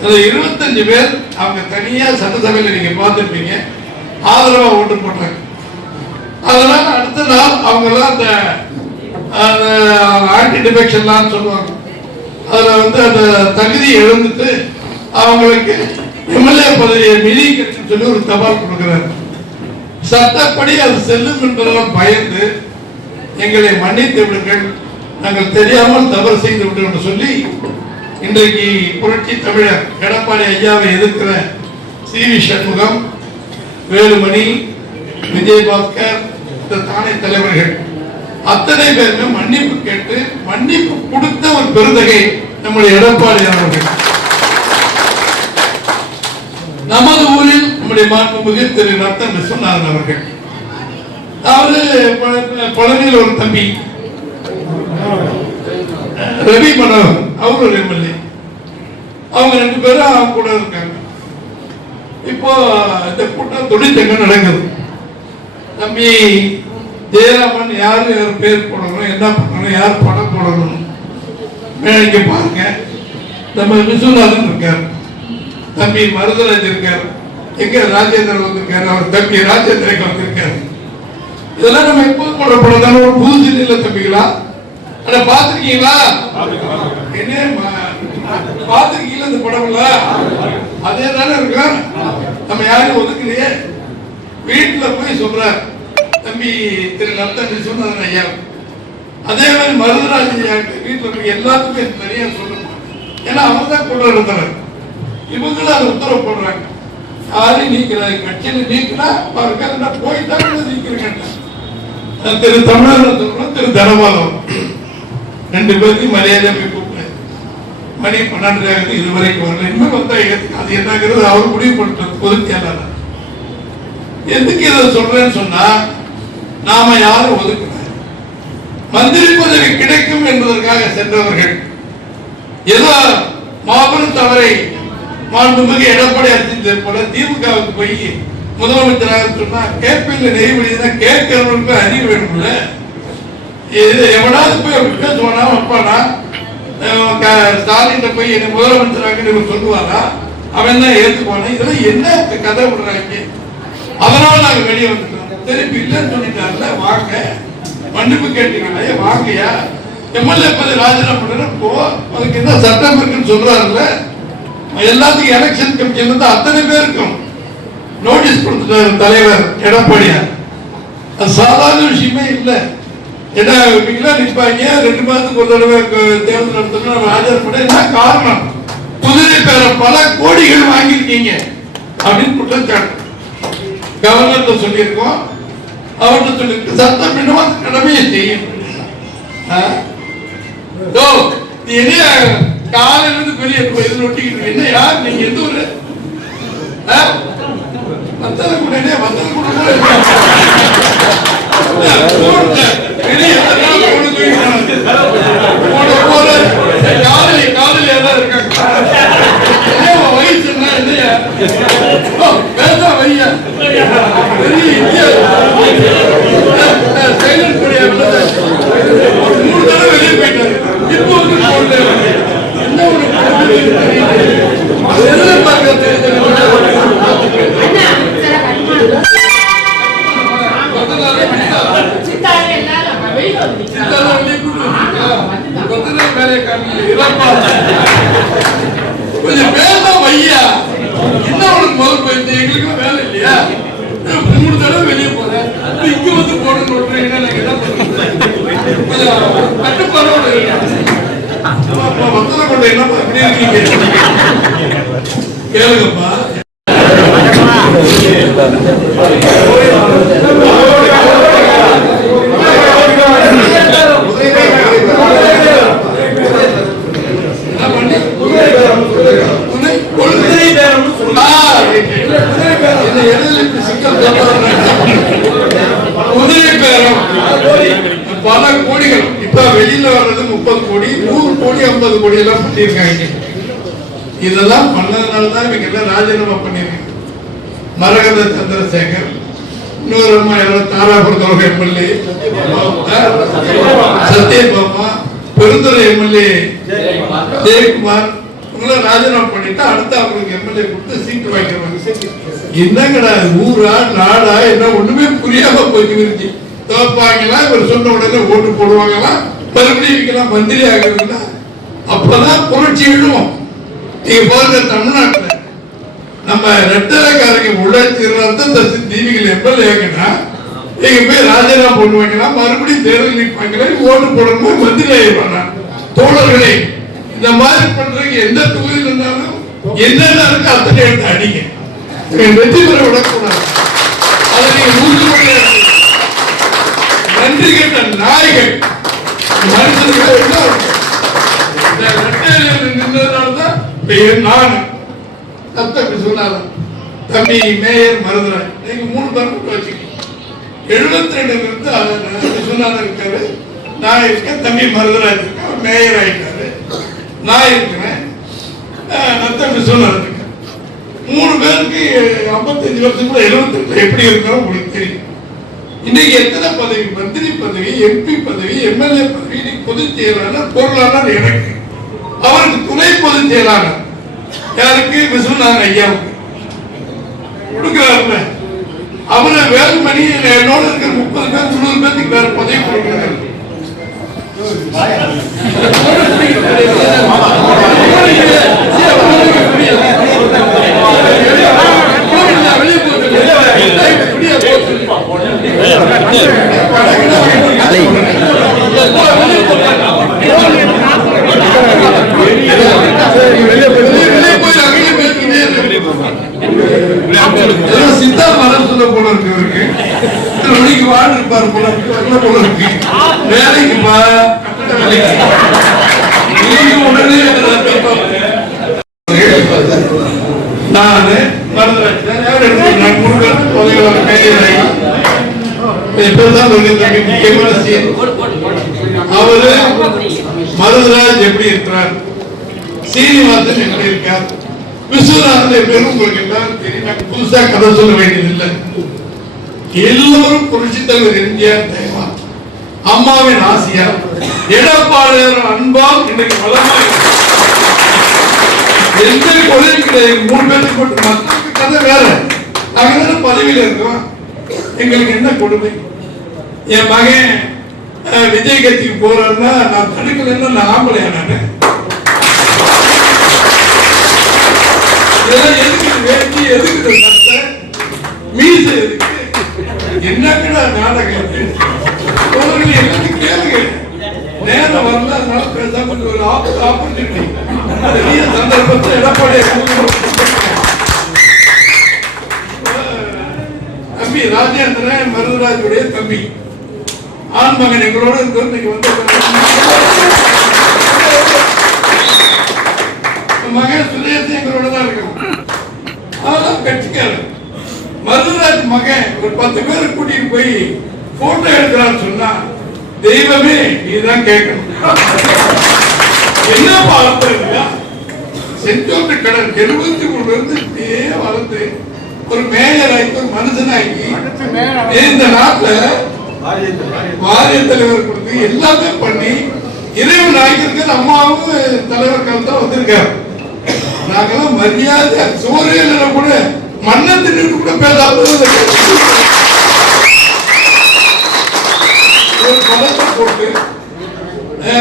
25 பேர் அவங்க தனியா சட்டசபையில் நீங்க பார்த்துருப்பீங்க ஆதரவா ஓட்டு போட்டாங்க. அதனால அடுத்த நாள் அவங்க எல்லாம் அந்த ஆன்டி டிஃபெக்ஷன்லாம் சொல்லுவாங்க. அதுல அந்த தகுதியை எழுந்துட்டு அவங்களுக்கு எம்எல்ஏ பதவியை மிதிக்கணும்னு சொல்லி ஒரு தபால் கொடுக்கிறார். சட்டப்படி அது செல்லும் என்பதால் பயந்து எங்களை மன்னித்து விடுங்கள், நாங்கள் தெரியாமல் தவறு செய்து விட்டோம் என்று சொல்லி இன்றைக்கு புரட்சி தமிழர் எடப்பாடி ஐயாவை எதிர்க்கிற சி.வி. சண்முகம், வேலுமணி, விஜயபாஸ்கர், தானே தலைவர்கள் அத்தனை பேருமே மன்னிப்பு கேட்டு மன்னிப்பு கொடுத்த ஒரு பெருந்தகை நம்முடைய எடப்பாடி அவர்கள். நமது ஊரில் நம்முடைய மாண்புமிகு திரு ரத்தன் விஸ்வநாதன் அவர்கள், அவரு பழனியில் ஒரு தம்பி ரவி மனோகர், அவர் ஒரு எம்எல்ஏ. அவங்க 2 பேரும் அவங்க கூட இருக்காங்க. இப்போ இந்த கூட்டம் தொழிற்சங்க நடக்குது. தம்பி ஜெயராமன் யாரு பேர் போடணும், என்ன பண்ணணும், யார் படம் போடணும் இங்க பாருங்க. நம்ம விஸ்வநாதன் இருக்கார், தம்பி மருதராஜ் இருக்கார், எங்க ராஜேந்திரன் வந்திருக்காரு, அவர் தம்பி ராஜேந்திரன் வந்திருக்காரு. இதெல்லாம் நம்ம எப்போ போட படம் ஒரு புதுசு இல்ல தம்பிகளா? ஆனா பாத்திருக்கீங்களா? என்ன பாத்திருக்கீங்களா இந்த படம்? அதே தானே இருக்கும். நம்ம யாரும் ஒதுக்கலையே. வீட்டுல போய் சொல்றார் தம்பி திரு ரத்தன் விஸ்வநாதன் ஐயா. அதே மாதிரி மருதராஜ் ஐயா வீட்டுல போய் எல்லாத்துக்குமே நிறைய சொல்லணும். ஏன்னா அவங்க தான் கொண்டு இருந்தவர். இவங்களும் அதை உத்தரவு போடுறாங்க. யாரையும் நீக்கிறாங்க, கட்சியில நீக்கினா பாருங்க போயிட்டாங்க நீக்கிறேன். திரு தமிழர் சொல்றோம், திரு தனபாலம் 2 பேருக்கும் மரியாதை போய் கூப்பிட்டேன். மணி 12 ஆகுது, இதுவரைக்கும் வரல. இன்னும் வந்தா அது என்னங்கிறது அவர் முடிவு பண்ணிட்டு பொதுச் செயலாளர். எதுக்கு இதை சொல்றேன்னு சொன்னா, நாம யாரும் ஒதுக்கல, மந்திரி பதவி கிடைக்கும் என்பதற்காக சென்றவர்கள் ஏதோ மாபெரும் தவறை மாண்புமிகு எடப்பாடி அரசு போல திமுகவுக்கு போய் முதலமைச்சராக சொன்னா கேட்பில் நெய்வழியா கேட்கிறவங்களுக்கு அறிவு வேணும்ல. எவனாவது போய் அப்படி பேசுவானா வைப்பானா? ஸ்டாலின் போய் என்ன முதலமைச்சராக சொல்லுவாரா? அவன் தான் ஏற்றுக்குவானா? இதெல்லாம் என்ன கதை விடுறாங்க? அதனால நாங்க வெளியே வந்துட்டோம். திருப்பி இல்லைன்னு சொல்லிட்டாருல, வாங்க மன்னிப்பு கேட்டீங்களே, வாங்கயா எம்எல்ஏ பதவி ராஜினாமா பண்ண போ, அதுக்கு என்ன சட்டம் இருக்குன்னு சொல்றாருல்ல. எல்லாத்துக்கும் எலெக்ஷன் கமிஷன் வந்து அத்தனை பேருக்கும் நோட்டீஸ் கொடுத்துட்டாரு தலைவர் எடப்பாடியார். அது சாதாரண விஷயமே இல்லை. என்ன நிற்பாங்க 2 மாதத்துக்கு ஒரு தடவை தேர்தல் நடத்தணும் ஆஜர்பட. என்ன காரணம்? குதிரை பேர பல கோடிகள் வாங்கியிருக்கீங்க அப்படின்னு குற்றச்சாட்டு கவர்னர் சொல்லியிருக்கோம். அவர்கிட்ட சொல்லி சட்டம் என்னவோ கடமையை செய்யும். நீ என்ன காலையில இருந்து பெரிய இது ஒட்டிக்கிட்டு என்ன யார் நீங்க? எந்த ஒரு வந்தல கூட வந்தல கூட காலையில ஏதாவது இருக்காங்க. வயசு என்ன இல்லையா? பேச வையா பெரிய இந்தியா சைலண்ட் கூடிய 3 தடவை வெளியே போயிட்டாரு. இப்போ வந்து என்ன ஒரு எதிர்பார்க்க கொஞ்சம் பேச வையா. என்ன உனக்கு முதல் போயிட்டு எங்களுக்கு வேலை இல்லையா? 3 தடவை வெளியே போறேன், இங்க வந்து போடணும். என்ன கட்டுப்பாடோட வந்ததை கொண்டு என்ன எப்படி இருக்கீங்க கேளுங்கப்பா. என்ன பண்ணி கோடி எல்லாம் பண்ணியிருக்காங்க. இதெல்லாம் பண்ணதுனால தான் இவங்க எல்லாம் ராஜினாமா பண்ணிருக்காங்க. மரகத சந்திரசேகர், இன்னொரு அம்மா தாராபுரத்தோட எம்எல்ஏ சத்யபாமா, பெருந்துறை எம்எல்ஏ ஜெயக்குமார் இவங்களாம் ராஜினாமா பண்ணிட்டு அடுத்து அவங்களுக்கு எம்எல்ஏ கொடுத்து சீட்டு வாங்கிடுவாங்க. என்னங்கடா ஊரா நாடா என்ன ஒண்ணுமே புரியாம போயிட்டு தோப்பாங்களா, இவர் சொன்ன உடனே ஓட்டு போடுவாங்களா, மறுபடியும் மந்திரி ஆகிறதுனா அப்பதான் புரட்சி விடுவோம். நீங்க போகிற தமிழ்நாட்டுல நம்ம ரெட்டரைக்காரங்க உழைச்சி தீவிகள் எம்எல்ஏ ஆகினா நீங்க போய் ராஜினாமா பண்ணுவாங்களா, மறுபடியும் தேர்தல் நிற்பாங்களா, ஓட்டு போடணுமா, மந்திரி ஆகிடுவாங்க. தோழர்களே, இந்த மாதிரி பண்றீங்க. எந்த தொகுதியில் இருந்தாலும் என்னென்ன இருக்கு அத்தனை எடுத்து அடிங்க. வெற்றி பெற விடக்கூடாது. அதை நீங்க உறுதிமொழியா நன்றி கேட்ட நாய்கள் மனுஷர்கள் நின்றதுனால்தான் நான் தப்பி சொன்னால தம்பி மேயர் மருதுராஜ் நீங்க 3 பேர் மட்டும் வச்சுக்கீங்க. 72 இருந்து சொன்னால இருக்காரு, நான் இருக்கேன், தம்பி மருதுராஜ் இருக்கேன், மேயர் ஆயிட்டாரு, நான் இருக்கிறேன், நத்தம்பி சொன்னார் இருக்கேன். 3 பேருக்கு 55 வருஷம் கூட 78 எப்படி இருக்கணும் உங்களுக்கு தெரியும். இன்னைக்கு எத்தனை பதவி, மந்திரி பதவி, எம்பி பதவி, எம்எல்ஏ பதவி, பொதுச் செயலாளர், பொருளாளர் எனக்கு, அவருக்கு துணை பொதுச் செயலாளர் யாருக்கு, விஸ்வநாதன் ஐயாவுக்கு கொடுக்கிறாருல. அவரை வேலுமணி என்னோட இருக்கிற 30 பேர் 100 பேருக்கு வேற பதவி கொடுக்கிறாரு. சித்தா மரம் சொல்ல போல இருக்கு, மணிக்கு வாழ் இருப்பாரு போல இருக்கு, வேலைக்கு உடனே நானு அவரு மருதராஜ் எப்படி இருக்கிறார், சீனிவாசன் எப்படி இருக்கார், விஸ்வநாதன் எப்படி உங்களுக்கு எல்லாரும் தெரியும். நான் புதுசா கதை சொல்ல வேண்டியதில்லை. எல்லோரும் புரட்சி தலைவர் எம்ஜிஆர் தேவா, அம்மாவின் ஆசியார், எடப்பாடியார் அன்பால் இன்னைக்கு வளமாக எந்த கொலையும் கிடையாது. 3 பேருக்கு போட்டு மக்களுக்கு கதை வேற. நாங்க பதவியில இருக்கோம், எங்களுக்கு என்ன கொடுமை. என் மகன் விஜய் கட்சிக்கு போறாருன்னா நான் தடுக்கலன்னா நான் ஆம்பளையா, நானு எதுக்கு வேட்டி, எதுக்கு சட்டை, மீசை எதுக்கு, என்னங்கடா நாடகம் எல்லாத்தையும் கேளுங்க. நேரம் வரல, அதனால பேசாம ஒரு ஆப்பர்ச்சுனிட்டி பெரிய சந்தர்ப்பத்தை எடப்பாடி தம்பி ராஜேந்திரன் மருதராஜுடைய தம்பி ஆண் மகன் எங்களோட இன்னைக்கு வந்து மகன் சுரேஷ் எங்களோட தான் இருக்கணும். அதெல்லாம் கட்சிக்காரன். மருதராஜ் மகன் ஒரு 10 பேரை கூட்டிட்டு போய் போட்டோ எடுக்கிறான்னு சொன்னா தெய்வமே நீதான் கேட்கணும். என்ன பார்த்தா செஞ்சோட்டு கடல் 73 இருந்து இப்படியே வளர்ந்து ஒரு மேயர் ஆகி ஒரு மனுஷனாகி இந்த நாட்டுல வாரிய தலைவர் கொடுத்து எல்லாமே பண்ணி இறைவன் ஆகியிருக்க அம்மாவும் தலைவர்கள் தான் வந்திருக்காரு. நாங்கெல்லாம் மரியாதை சோரியல கூட மண்ணை தின்னுட்டு கூட பேசாம ஒரு படத்தை போட்டு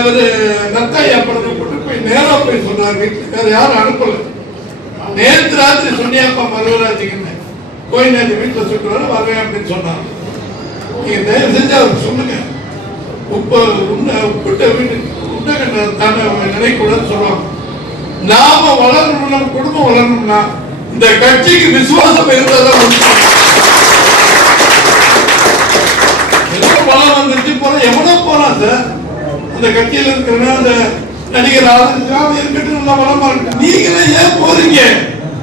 ஒரு நத்தாயா படத்தை போட்டு போய் நேரா போய் சொன்னார். வீட்டுல வேற யாரும் அனுப்பல. நேற்று ராத்திரி சொன்னியாப்பா மருவராஜுக்குன்னு போய் நேற்று வீட்டுல சொல்லிட்டு வரேன் அப்படின்னு சொன்னாங்க. நீங்க தயவு செஞ்சு அவருக்கு சொல்லுங்க. உப்பிட்ட வீட்டுக்கு உண்டை தானே நினைக்கூடாதுன்னு சொல்லுவாங்க. நாம வளரணும், நம்ம குடும்பம் வளரணும்னா இந்த கட்சிக்கு விசுவாசம் இருந்தாதான் வளம் வந்துருச்சு போற எவனோ போறான் சார். அந்த கட்சியில இருக்கிற அந்த நடிகர் ஆதரவு இருக்கட்டும், நல்லா வளமா இருக்கு. நீங்களே ஏன் போறீங்க?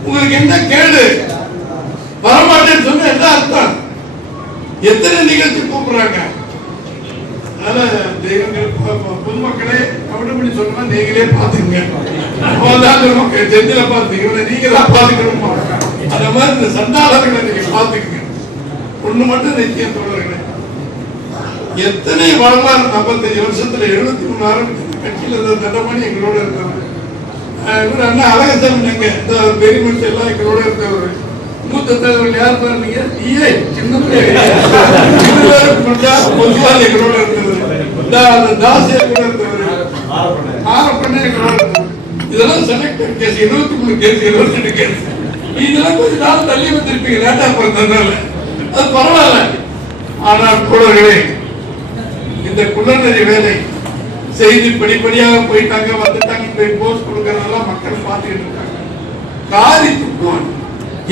உங்களுக்கு என்ன கேடு? வரமாட்டேன்னு சொன்ன என்ன அர்த்தம்? எத்தனை நிகழ்ச்சி கூப்பிடுறாங்க? அதனால பொதுமக்களே கவனப்படி சொல்லணும், நீங்களே பாத்துக்கங்க. செந்தில பாத்துக்க, நீங்க தான் பாத்துக்கணும். அந்த மாதிரி இந்த சண்டாளர்களை நீங்க பாத்துக்கங்க. ஒண்ணு மட்டும் நிச்சயம் தோழர்களே, எத்தனை வரலாறு 45 வருஷத்துல 73 ஆரம்பிச்சு கட்சியில் இருந்த தண்டமணி எங்களோட இருந்தவர். இவர் அண்ணா அழகசாமி நாங்க இந்த பெரிய மனுஷன் எல்லாம் எங்களோட இருந்தவர். மூத்த தலைவர்கள் யார் பாருங்க, சின்ன பொதுவாக எங்களோட இருந்தவர், தாசியா கூட இருந்தவர், ஆரப்பண்ணே எங்களோட இருந்தவர். இதெல்லாம் செலக்டட் கேஸ், 23 கேஸ், 22 கேஸ். இதெல்லாம் கொஞ்ச நாள் தள்ளி வந்திருப்பீங்க, லேட்டா பிறந்ததுனால அது பரவாயில்ல. ஆனால் தோழர்களே, இந்த குளநெறி வேலை செய்தி படிப்படியாக போயிட்டாங்க, வந்துட்டாங்க. போய் போஸ்ட் கொடுக்கறதெல்லாம் மக்கள் பார்த்துக்கிட்டு இருக்காங்க. காரி துப்புவாங்க,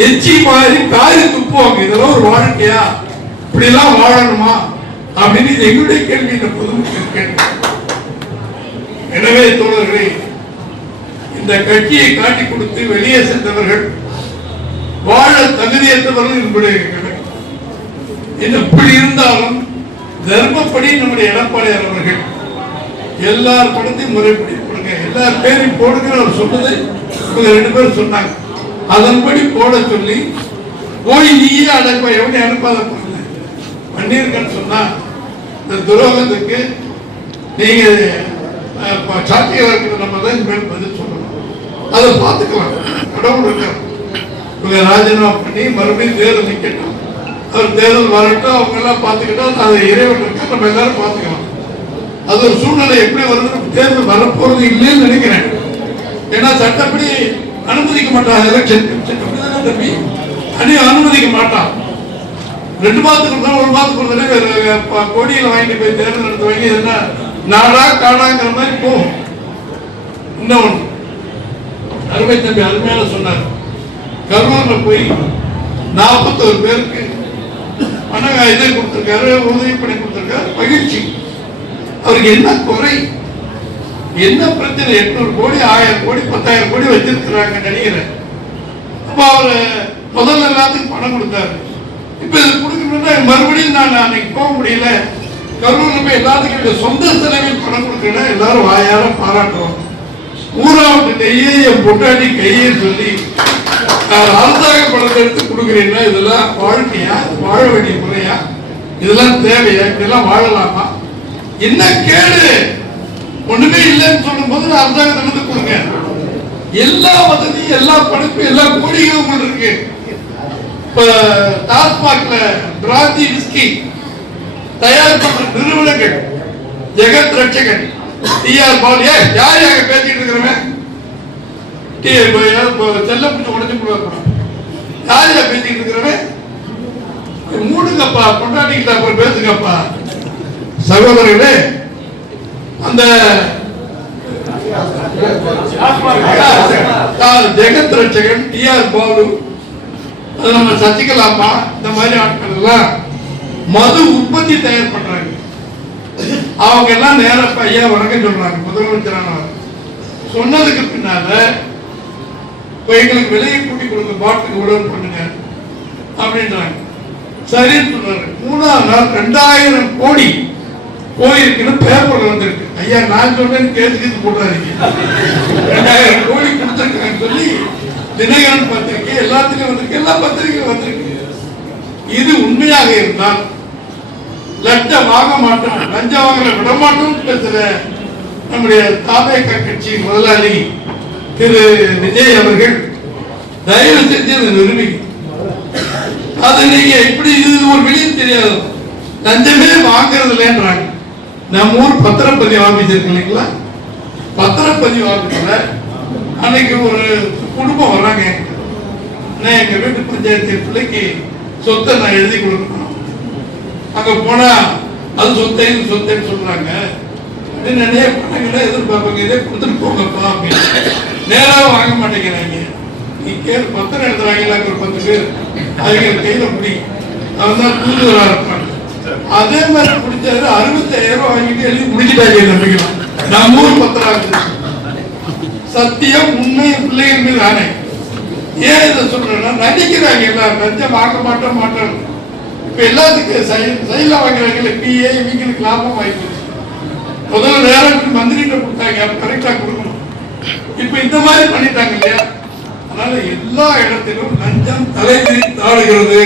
எச்சி மாதிரி காரி துப்புவாங்க. இதெல்லாம் ஒரு வாழ்க்கையா? இப்படி எல்லாம் வாழணுமா அப்படின்னு எங்களுடைய கேள்வி இந்த பொதுமக்கள் கேள்வி. எனவே தோழர்களே, இந்த கட்சியை காட்டி கொடுத்து வெளியே சென்றவர்கள் வாழ தகுதியற்றவர்கள் என்பதை எப்படி இருந்தாலும் தர்மப்படி நம்முடைய எடப்பாடியார் அவர்கள் எல்லார் படத்தையும் முறைப்படி கொடுங்க, எல்லார் பேரையும் போடுங்க. அவர் சொன்னதை 2 பேர் சொன்னாங்க, அதன்படி போட சொல்லி போய் நீயே அடப்ப எவனே அனுப்பாத போகல பண்ணிருக்கன்னு சொன்னா இந்த துரோகத்துக்கு நீங்க சாட்சியாக இருக்கிற நம்ம தான் மேல் பதில் சொல்லணும். அதை பார்த்துக்கலாம். கடவுள் இருக்கார். இவங்க ராஜினாமா பண்ணி மறுபடியும் தேர்தல் நிக்கட்டும், அவர் தேர்தல் வரட்டும், அவங்க எல்லாம் பார்த்துக்கிட்டோம். அதை இறைவன் இருக்க நம்ம எல்லாரும் பார்த்துக்கலாம். அது ஒரு சூழ்நிலை எப்படி வருது, தேர்தல் வரப்போறது இல்லைன்னு நினைக்கிறேன். ஏன்னா சட்டப்படி அனுமதிக்க மாட்டான், எலெக்ஷன் தம்பி அனுமதிக்க மாட்டான். 2 மாதத்துக்கு 1 மாதத்துக்கு கோடியில் வாங்கிட்டு போய் தேர்தல் நடத்த வாங்கி என்ன நாடா காடாங்கிற மாதிரி போகும். இன்னொன்று அருமை தம்பி அருமையான சொன்னார், கரூர்ல போய் 41 பேருக்கு இதை கொடுத்திருக்காரு, உதவி பண்ணி கொடுத்திருக்காரு. மகிழ்ச்சி. அவருக்கு என்ன குறை, என்ன பிரச்சனை? 800 கோடி 1000 கோடி 10,000 கோடி வச்சிருக்கிறாங்க நினைக்கிறேன். அப்ப அவரு முதல்ல எல்லாத்துக்கும் பணம் கொடுத்தாரு. இப்ப இது கொடுக்கணும்னா மறுபடியும் நான் அன்னைக்கு போக முடியல, கரூர்ல போய் எல்லாத்துக்கும் சொந்த செலவில் பணம் கொடுக்கணும். எல்லாரும் வாயார பாராட்டுவோம். ஊராவுக்கு கையே என் பொட்டாட்டி கையே சொல்லி அரசாங்க பணத்தை எடுத்து கொடுக்குறீங்கன்னா இதெல்லாம் வாழ்க்கையா? வாழ வேண்டிய முறையா? இதெல்லாம் தேவையா? இதெல்லாம் வாழலாமா? என்ன கேடு? ஒண்ணுமே இல்லைன்னு சொல்லும் போது அரசாங்கத்திலிருந்து கொடுங்க. எல்லா வசதியும், எல்லா படிப்பு, எல்லா கோடிகளும் உங்களுக்கு இருக்கு. இப்ப டாஸ்மாக்ல பிராந்தி விஸ்கி தயார் பண்ற நிறுவனங்கள், ஜெகத் ரட்சகன், டிஆர் பால், யார் யாங்க பேசிட்டு இருக்கிறவன் செல்ல பிடிச்சி உடச்சு கொடுக்க யார் யா பேசிட்டு இருக்கிறவன்? மூடுங்கப்பா, கொண்டாடிக்கிட்ட அப்புறம் பேசுங்கப்பா. சகோதரர்களே, அந்த ஜெகத் ரட்சகன், டிஆர் பாலு, நம்ம சசிகலாமா, இந்த மாதிரி ஆட்கள் எல்லாம் மது உற்பத்தி தயார் பண்றாங்க. அவங்க எல்லாம் நேரம் ஐயா வணக்கம் சொல்றாங்க. முதலமைச்சரான சொன்னதுக்கு பின்னால எங்களுக்கு விலையை கூட்டி கொடுங்க, பாட்டுக்கு உடல் பண்ணுங்க அப்படின்றாங்க. சரின்னு சொல்றாரு. 3ஆம் நாள் 2000 கோடி போயிருக்குன்னு பேப்பர்ல வந்திருக்கு. ஐயா நான் சொன்னேன்னு கேட்டு போடுறாங்க. 2000 கோடி கொடுத்துருக்காங்கன்னு சொல்லி தினகரன் பத்திரிகை எல்லாத்துக்கும் வந்திருக்கு, எல்லா பத்திரிகையும் வந்திருக்கு. இது உண்மையாக இருந்தால் லஞ்சம் வாங்க மாட்டோம், லஞ்சம் வாங்கல விட மாட்டோம் பேசுற நம்முடைய தாவேகா கட்சி முதலாளி திரு விஜய் அவர்கள் தயவு செஞ்சு அதை நிரூபிக்க. அது நீங்க இப்படி இது ஒரு வெளியே தெரியாது, லஞ்சமே வாங்குறது இல்லைன்றாங்க. நம்ம ஊர் பத்திரப்பதிவு ஆபீஸ் இருக்கு இல்லைங்களா, பத்திரப்பதிவு ஆபீஸ்ல அன்னைக்கு ஒரு குடும்பம் வர்றாங்க. எங்க வீட்டு பஞ்சாயத்து பிள்ளைக்கு சொத்தை நான் எழுதி கொடுக்கணும். அங்க போனா அது சொத்தைன்னு சொல்றாங்க. நிறைய பணங்களை எதிர்பார்ப்பாங்க, இதே கொடுத்துட்டு போங்கப்பா அப்படின்னு. நேராக வாங்க மாட்டேங்கிறாங்க. நீ கேள்வி பத்திரம் எழுதுறாங்களா ஒரு 10 பேர், அவங்க கையில முடி, அவன் தான் தூதுவரா இருப்பாங்க. அதே மாதிரி பிடிச்சாரு 65,000 ரூபாய் வாங்கிட்டு எழுதி முடிச்சுட்டாங்க. நம்பிக்கலாம் நம்ம ஊர் பத்திரம் சத்தியம் உண்மை பிள்ளைகள் மீது ஆணை. ஏன் இதை சொல்றேன்னா, நடிக்கிறாங்க எல்லாரும் லஞ்சம் வாங்க மாட்டோம். இப்ப எல்லாத்துக்கும் சைல வாங்குறாங்கல்ல, பிஏ இவங்களுக்கு லாபம் வாய்ப்பு. முதல்ல நேரம் மந்திரிகிட்ட கொடுத்தாங்க, கரெக்டா கொடுக்கணும். இப்ப இந்த மாதிரி பண்ணிட்டாங்க இல்லையா? அதனால எல்லா இடத்திலும் லஞ்சம் தலைவிரித்தாடுகிறது.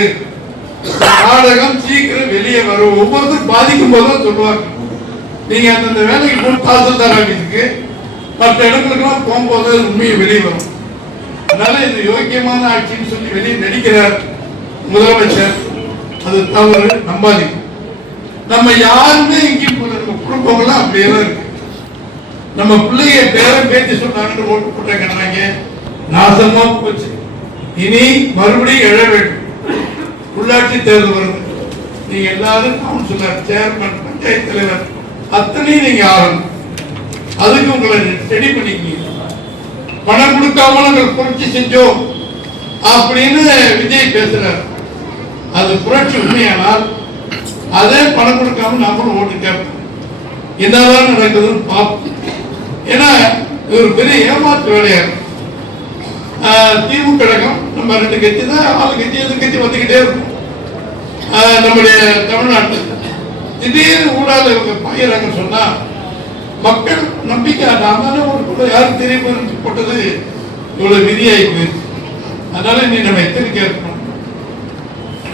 நாடகம் சீக்கிரம் வெளியே வரும். ஒவ்வொருத்தரும் பாதிக்கும் போதுதான் சொல்லுவாங்க, நீங்க அந்த வேலைக்கு போய் தாசில்தார் ஆஃபீஸுக்கு மற்ற இடங்களுக்கெல்லாம் போகும்போது உண்மையை வெளியே வரும். அதனால இது யோக்கியமான ஆட்சின்னு சொல்லி வெளியே நடிக்கிறார் முதலமைச்சர். அது தவறு, நம்பாதீங்க. நம்ம யாருமே எங்கேயும் போல, நம்ம குடும்பங்கள்லாம் அப்படியே தான் இருக்கு. நம்ம பிள்ளைய பேரம் பேச்சு சொன்னாங்கன்னு ஓட்டு போட்டாங்க, நாசமா போச்சு. இனி மறுபடியும் எழ வேண்டும். உள்ளாட்சி தேர்தல் வருது. நீங்க எல்லாரும் கவுன்சிலர், சேர்மன், பஞ்சாயத்து தலைவர் அத்தனையும் நீங்க ஆகணும். அதுக்கு உங்களை ரெடி பண்ணிக்கீங்க. பணம் கொடுக்காம நாங்கள் புரட்சி செஞ்சோம் அப்படின்னு விஜய் பேசுறாரு. அது புரட்சி உண்மையானால் அதே பணம் கொடுக்காம நம்மளும் ஓட்டு கேட்போம். என்னதான் நடக்குதுன்னு பார்ப்போம். ஏன்னா ஒரு பெரிய ஏமாற்று வேலையா இருக்கும். திமுக கழகம் நம்ம 2 கட்சி தான், ஆளு கட்சி எதிர்கட்சி வந்துகிட்டே இருக்கும். நம்முடைய தமிழ்நாட்டில் திடீர்னு ஊடால இவங்க பாயிறாங்கன்னு சொன்னா மக்கள் நம்பிக்கை ஒரு யாரும் தெரியும் போட்டது இவ்வளவு விதியாகி போயிருக்கு. அதனால நீ நம்ம எச்சரிக்கையா இருக்கணும்.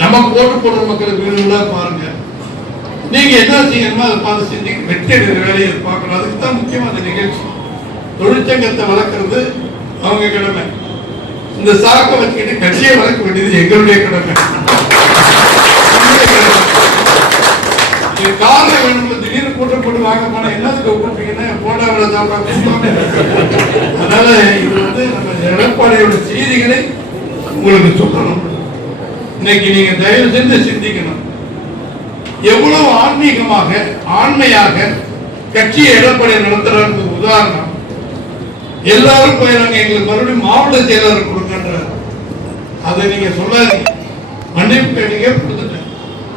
நமக்கு ஓட்டு போடுற மக்கள் வீடுகளா பாருங்க. நீங்க என்ன செய்யணுமோ அதை பார்த்து செஞ்சு வெற்றி எடுக்கிற வேலையை பார்க்கணும். அதுக்கு தான் முக்கியமா அந்த நிகழ்ச்சி. தொழிற்சங்கத்தை வளர்க்கறது அவங்க கடமை. இந்த சாக்கை வச்சுக்கிட்டு கட்சியை வளர்க்க வேண்டியது எங்களுடைய கடமை. காரணம் வேணும். திடீர்னு கூட்டம் போட்டு வாங்க போனா என்னத்துக்கு கூப்பிட்டீங்கன்னா போடாவில தான். அதனால இது நம்ம எடப்பாடியோட செய்திகளை உங்களுக்கு சொல்லணும். இன்னைக்கு நீங்க தயவு செஞ்சு சிந்திக்கணும். எவ்வளவு ஆன்மீகமாக ஆண்மையாக கட்சியை எடப்பாடி நடத்துறாரு. உதாரணம், எல்லாரும் போயிறாங்க, எங்களுக்கு மறுபடியும் மாவட்ட செயலாளர் கொடுக்கின்ற. அதை நீங்க சொல்லாதீங்க. மன்னிப்பு கேட்டீங்க, கொடுத்துட்டேன்.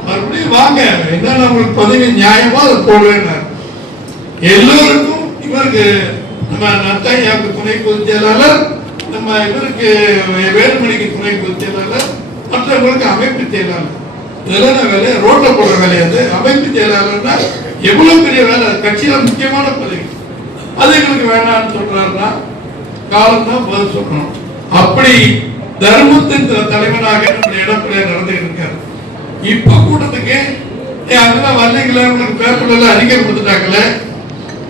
மறுபடியும் வாங்க, என்ன உங்களுக்கு பதவி நியாயமா அதை போடுவேன். எல்லோருக்கும் இவருக்கு நம்ம நத்தையாவுக்கு துணை பொதுச் செயலாளர், நம்ம இவருக்கு வேலுமணிக்கு துணை பொதுச் செயலாளர், மற்றவங்களுக்கு அமைப்பு செயலாளர். இதெல்லாம் வேலை ரோட்ல போடுற வேலையாது. அமைப்பு செயலாளர்னா எவ்வளவு பெரிய வேலை, கட்சியில முக்கியமான பதவி. அது எங்களுக்கு வேணாம்னு சொல்றாருன்னா காலம் தான் பதில் சொல்லணும். அப்படி தர்மத்தின் தலைவனாக நம்முடைய எடப்பாடியார் நடந்துட்டு இருக்காரு. இப்ப கூட்டத்துக்கு அதெல்லாம் வரலீங்களே, உங்களுக்கு பேப்பர்ல எல்லாம் அறிக்கை கொடுத்துட்டாங்களே,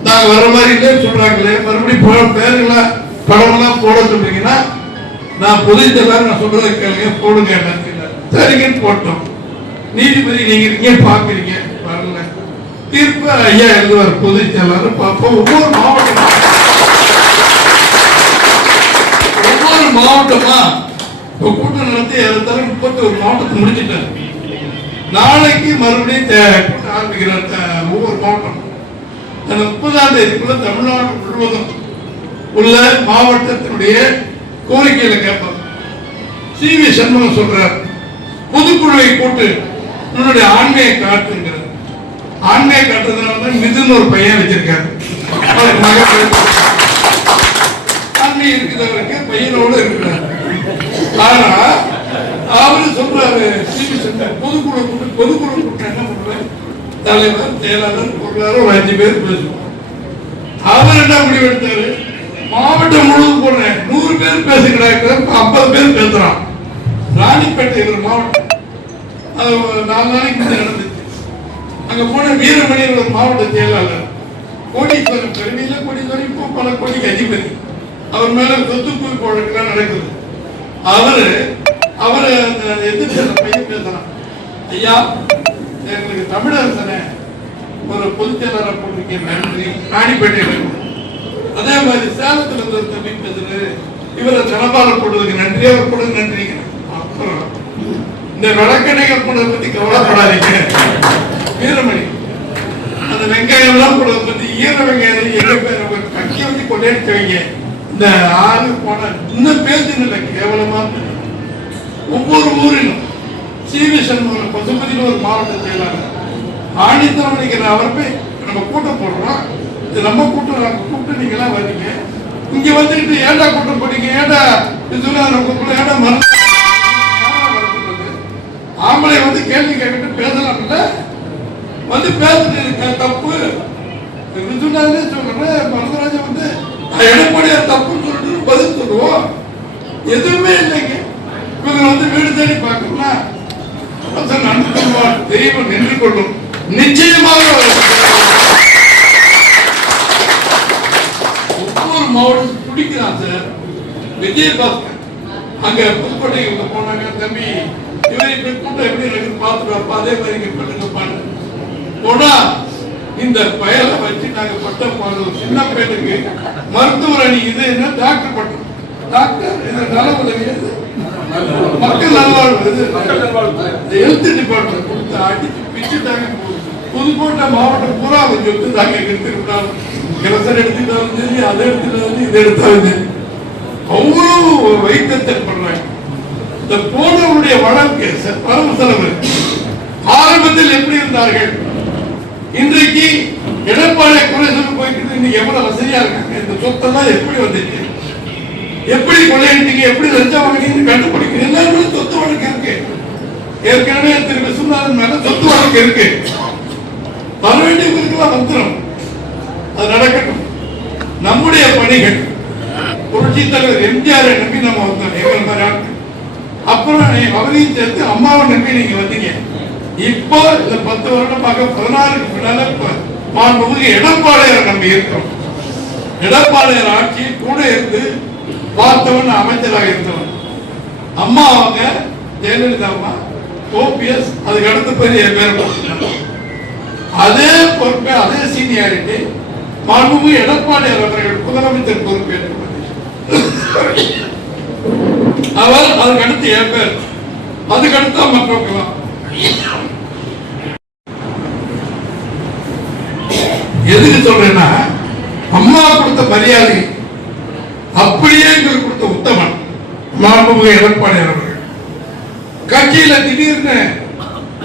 நாங்க வர மாதிரி இல்லைன்னு சொல்றாங்களே, மறுபடியும் பேருங்களா படமெல்லாம் போட சொல்றீங்கன்னா நான் பொதுச் செயலாளர் நான் சொல்றதை கேளுங்க, போடுங்க. சரிங்கன்னு போட்டோம். நீதிபதி நீங்க இருக்கீங்க பாக்குறீங்க, வரல. தீர்ப்பு ஐயா எழுதுவார் பொதுச் செயலாளர். பார்ப்போம். ஒவ்வொரு மாவட்டமா கூட்டம் நடத்தி 31 மாவட்டத்தை முடிச்சுட்டாரு. நாளைக்கு மறுபடியும் கூட்டம் ஆரம்பிக்கிறார். ஒவ்வொரு மாவட்டம் அந்த 30ஆம் தேதிக்குள்ள தமிழ்நாடு முழுவதும் உள்ள மாவட்டத்தினுடைய கோரிக்கைகளை கேட்பார். சி.வி. சண்முகம் சொல்றார், பொதுக்குழுவை போட்டு உன்னுடைய ஆண்மையை காட்டுங்கிறார். ஆண்மையை காட்டுறதுனால மிதுன்னு ஒரு பையன் வச்சிருக்காரு. ஆண்மை இருக்கிறவருக்கு பையனோடு இருக்கிறார். ஆனா அவரு சொல்றாரு, சி.வி. சண்முகம் பொதுக்குழு கூட்டம் என்ன பண்றாரு, தலைவர் செயலாளர் பொருளாளர் ஒரு 5 பேர் பேசுவோம். அவர் என்ன முடிவு எடுத்தாரு, மாவட்டம் முழுவதும் போடுறேன், 100 பேர் பேசுகிறாங்க, 50 பேர் பேசுறான். ராணிப்பேட்டை ஒரு மாவட்டம், அது 4 நாளைக்கு முன்னாடி நடந்துச்சு. அங்க போன வீரமணி ஒரு மாவட்ட செயலாளர், கோடீஸ்வரன், பெருமையில கோடீஸ்வரன், இப்போ பல கோடிக்கு அதிபதி. அவர் மேல சொத்து குவிப்பு வழக்குலாம் நடக்குது. அவரு எதிர்த்து பையன் பேசுறான், ஐயா எங்களுக்கு தமிழரசனை ஒரு பொதுச் செயலாளரை போட்டிருக்கேன், நன்றி. ராணிப்பேட்டையில் அதே மாதிரி சேலத்துல இருந்து ஒரு தம்பி பேசுறது, இவரை தனபாலம் போடுறதுக்கு நன்றி, அவர் கூட நன்றி. அப்புறம் இந்த வழக்கடைகள் போடுறத பத்தி கவலைப்படாதீங்க. வீரமணி அந்த வெங்காயம் எல்லாம் போடுறத பத்தி, ஈர வெங்காயம் எங்க பேர் கட்சி வச்சு கொண்டாடிச்சவங்க. இந்த ஆறு போன இன்னும் பேசுன்னு கேவலமா. ஒவ்வொரு ஊரிலும் சி.வி. சண்முகம் பசுபதியில் ஒரு மாவட்ட செயலாளர் ஆணித்தரம் நினைக்கிற அவர் போய் நம்ம கூட்டம் போடுறோம், இது நம்ம கூட்டம், நாங்கள் கூப்பிட்டு நீங்க எல்லாம் வரீங்க, இங்க வந்துட்டு ஏண்டா கூட்டம் போட்டீங்க, ஏண்டா இது ஏண்டா மருந்து ஆம்பளை வந்து கேள்வி கேட்கிட்டு பேசலாம் இல்ல, வந்து பேசுறது தப்பு சொன்னாலே சொல்றேன். மருதராஜன் வந்து எடப்பாடியார் தப்புன்னு சொல்லிட்டு பதில் சொல்லுவோம். எதுவுமே இல்லைங்க. இவங்க வந்து வீடு தேடி பார்க்கணும்னா நன்கு தெய்வம் நின்று கொள்ளும். நிச்சயமாக ஒவ்வொரு மாவட்டம் பிடிக்கிறான் சார். விஜயபாஸ்கர் அங்க புதுக்கோட்டை போனாங்க, தம்பி இவரை கூட்டம் எப்படி எனக்கு பார்த்துட்டு அதே மாதிரி இங்க பண்ணுங்க பாரு போனா இந்த பயலை வச்சு நாங்க பட்டம் பாடுறோம். சின்ன பையனுக்கு மருத்துவர் அணி இது என்ன டாக்டர் பட்டம், டாக்டர் இது நல உதவி, மக்கள் நல்வாழ்வு, ஹெல்த் டிபார்ட்மெண்ட் கொடுத்து அடிச்சு பிச்சுட்டாங்க. புதுக்கோட்டை மாவட்டம் பூரா அவங்க எடுத்துட்டாங்க. எடுத்துக்கிட்டாலும் கிளசர் எடுத்துக்கிட்டாலும் சரி, அதை எடுத்துட்டாலும் இதை எடுத்தாலும் சரி, அவ்வளவு வைத்தியத்தை பண்றாங்க. இந்த போனவருடைய வழக்கு வரவு செலவு ஆரம்பத்தில் எப்படி இருந்தார்கள், இன்றைக்கு எடப்பாடி குறை சொல்லி போயிட்டு இன்னைக்கு எவ்வளவு வசதியா இருக்காங்க. இந்த சொத்தெல்லாம் எப்படி வந்துச்சு, எப்படி கொள்ளையடிங்க, எப்படி லஞ்சம் வாங்கினீங்கன்னு கண்டுபிடிக்க எல்லாருமே சொத்து வழக்கு இருக்கு. ஏற்கனவே திரு விஸ்வநாதன் மேல சொத்து வழக்கு இருக்கு. வர வேண்டியவர்களுக்கெல்லாம் வந்துடும். அது நடக்கட்டும். நம்முடைய பணிகள் புரட்சி தலைவர் எம்ஜிஆரை நம்பி நம்ம வந்தோம். எங்கள் மாதிரி ஆட்கள் அப்புறம் அவரையும் சேர்த்து அம்மாவை நம்பி நீங்க வந்தீங்க. இப்போ இந்த 10 வருடமாக 16க்கு பின்னால மாண்புமிகு எடப்பாடியார் நம்பி இருக்கிறோம். எடப்பாடியார் ஆட்சி கூட இருந்து பார்த்தவன் அமைச்சராக இருந்தவன். அம்மா அவங்க ஜெயலலிதா அம்மா, ஓபிஎஸ், அதுக்கு அடுத்த பெரிய பேர் அதே பொறுப்பை அதே சீனியாரிட்டி மாண்புமிகு எடப்பாடியார் அவர்கள் முதலமைச்சர் பொறுப்பேற்று அவர் அதுக்கு அடுத்து என் பேர், அதுக்கு அடுத்தா மற்றவங்க. எதுக்கு சொல்றேன்னா, அம்மா கொடுத்த மரியாதை அப்படியே எங்களுக்கு கொடுத்த உத்தமன் மாண்புமிகு எடப்பாடியார் அவர்கள். கட்சியில திடீர்னு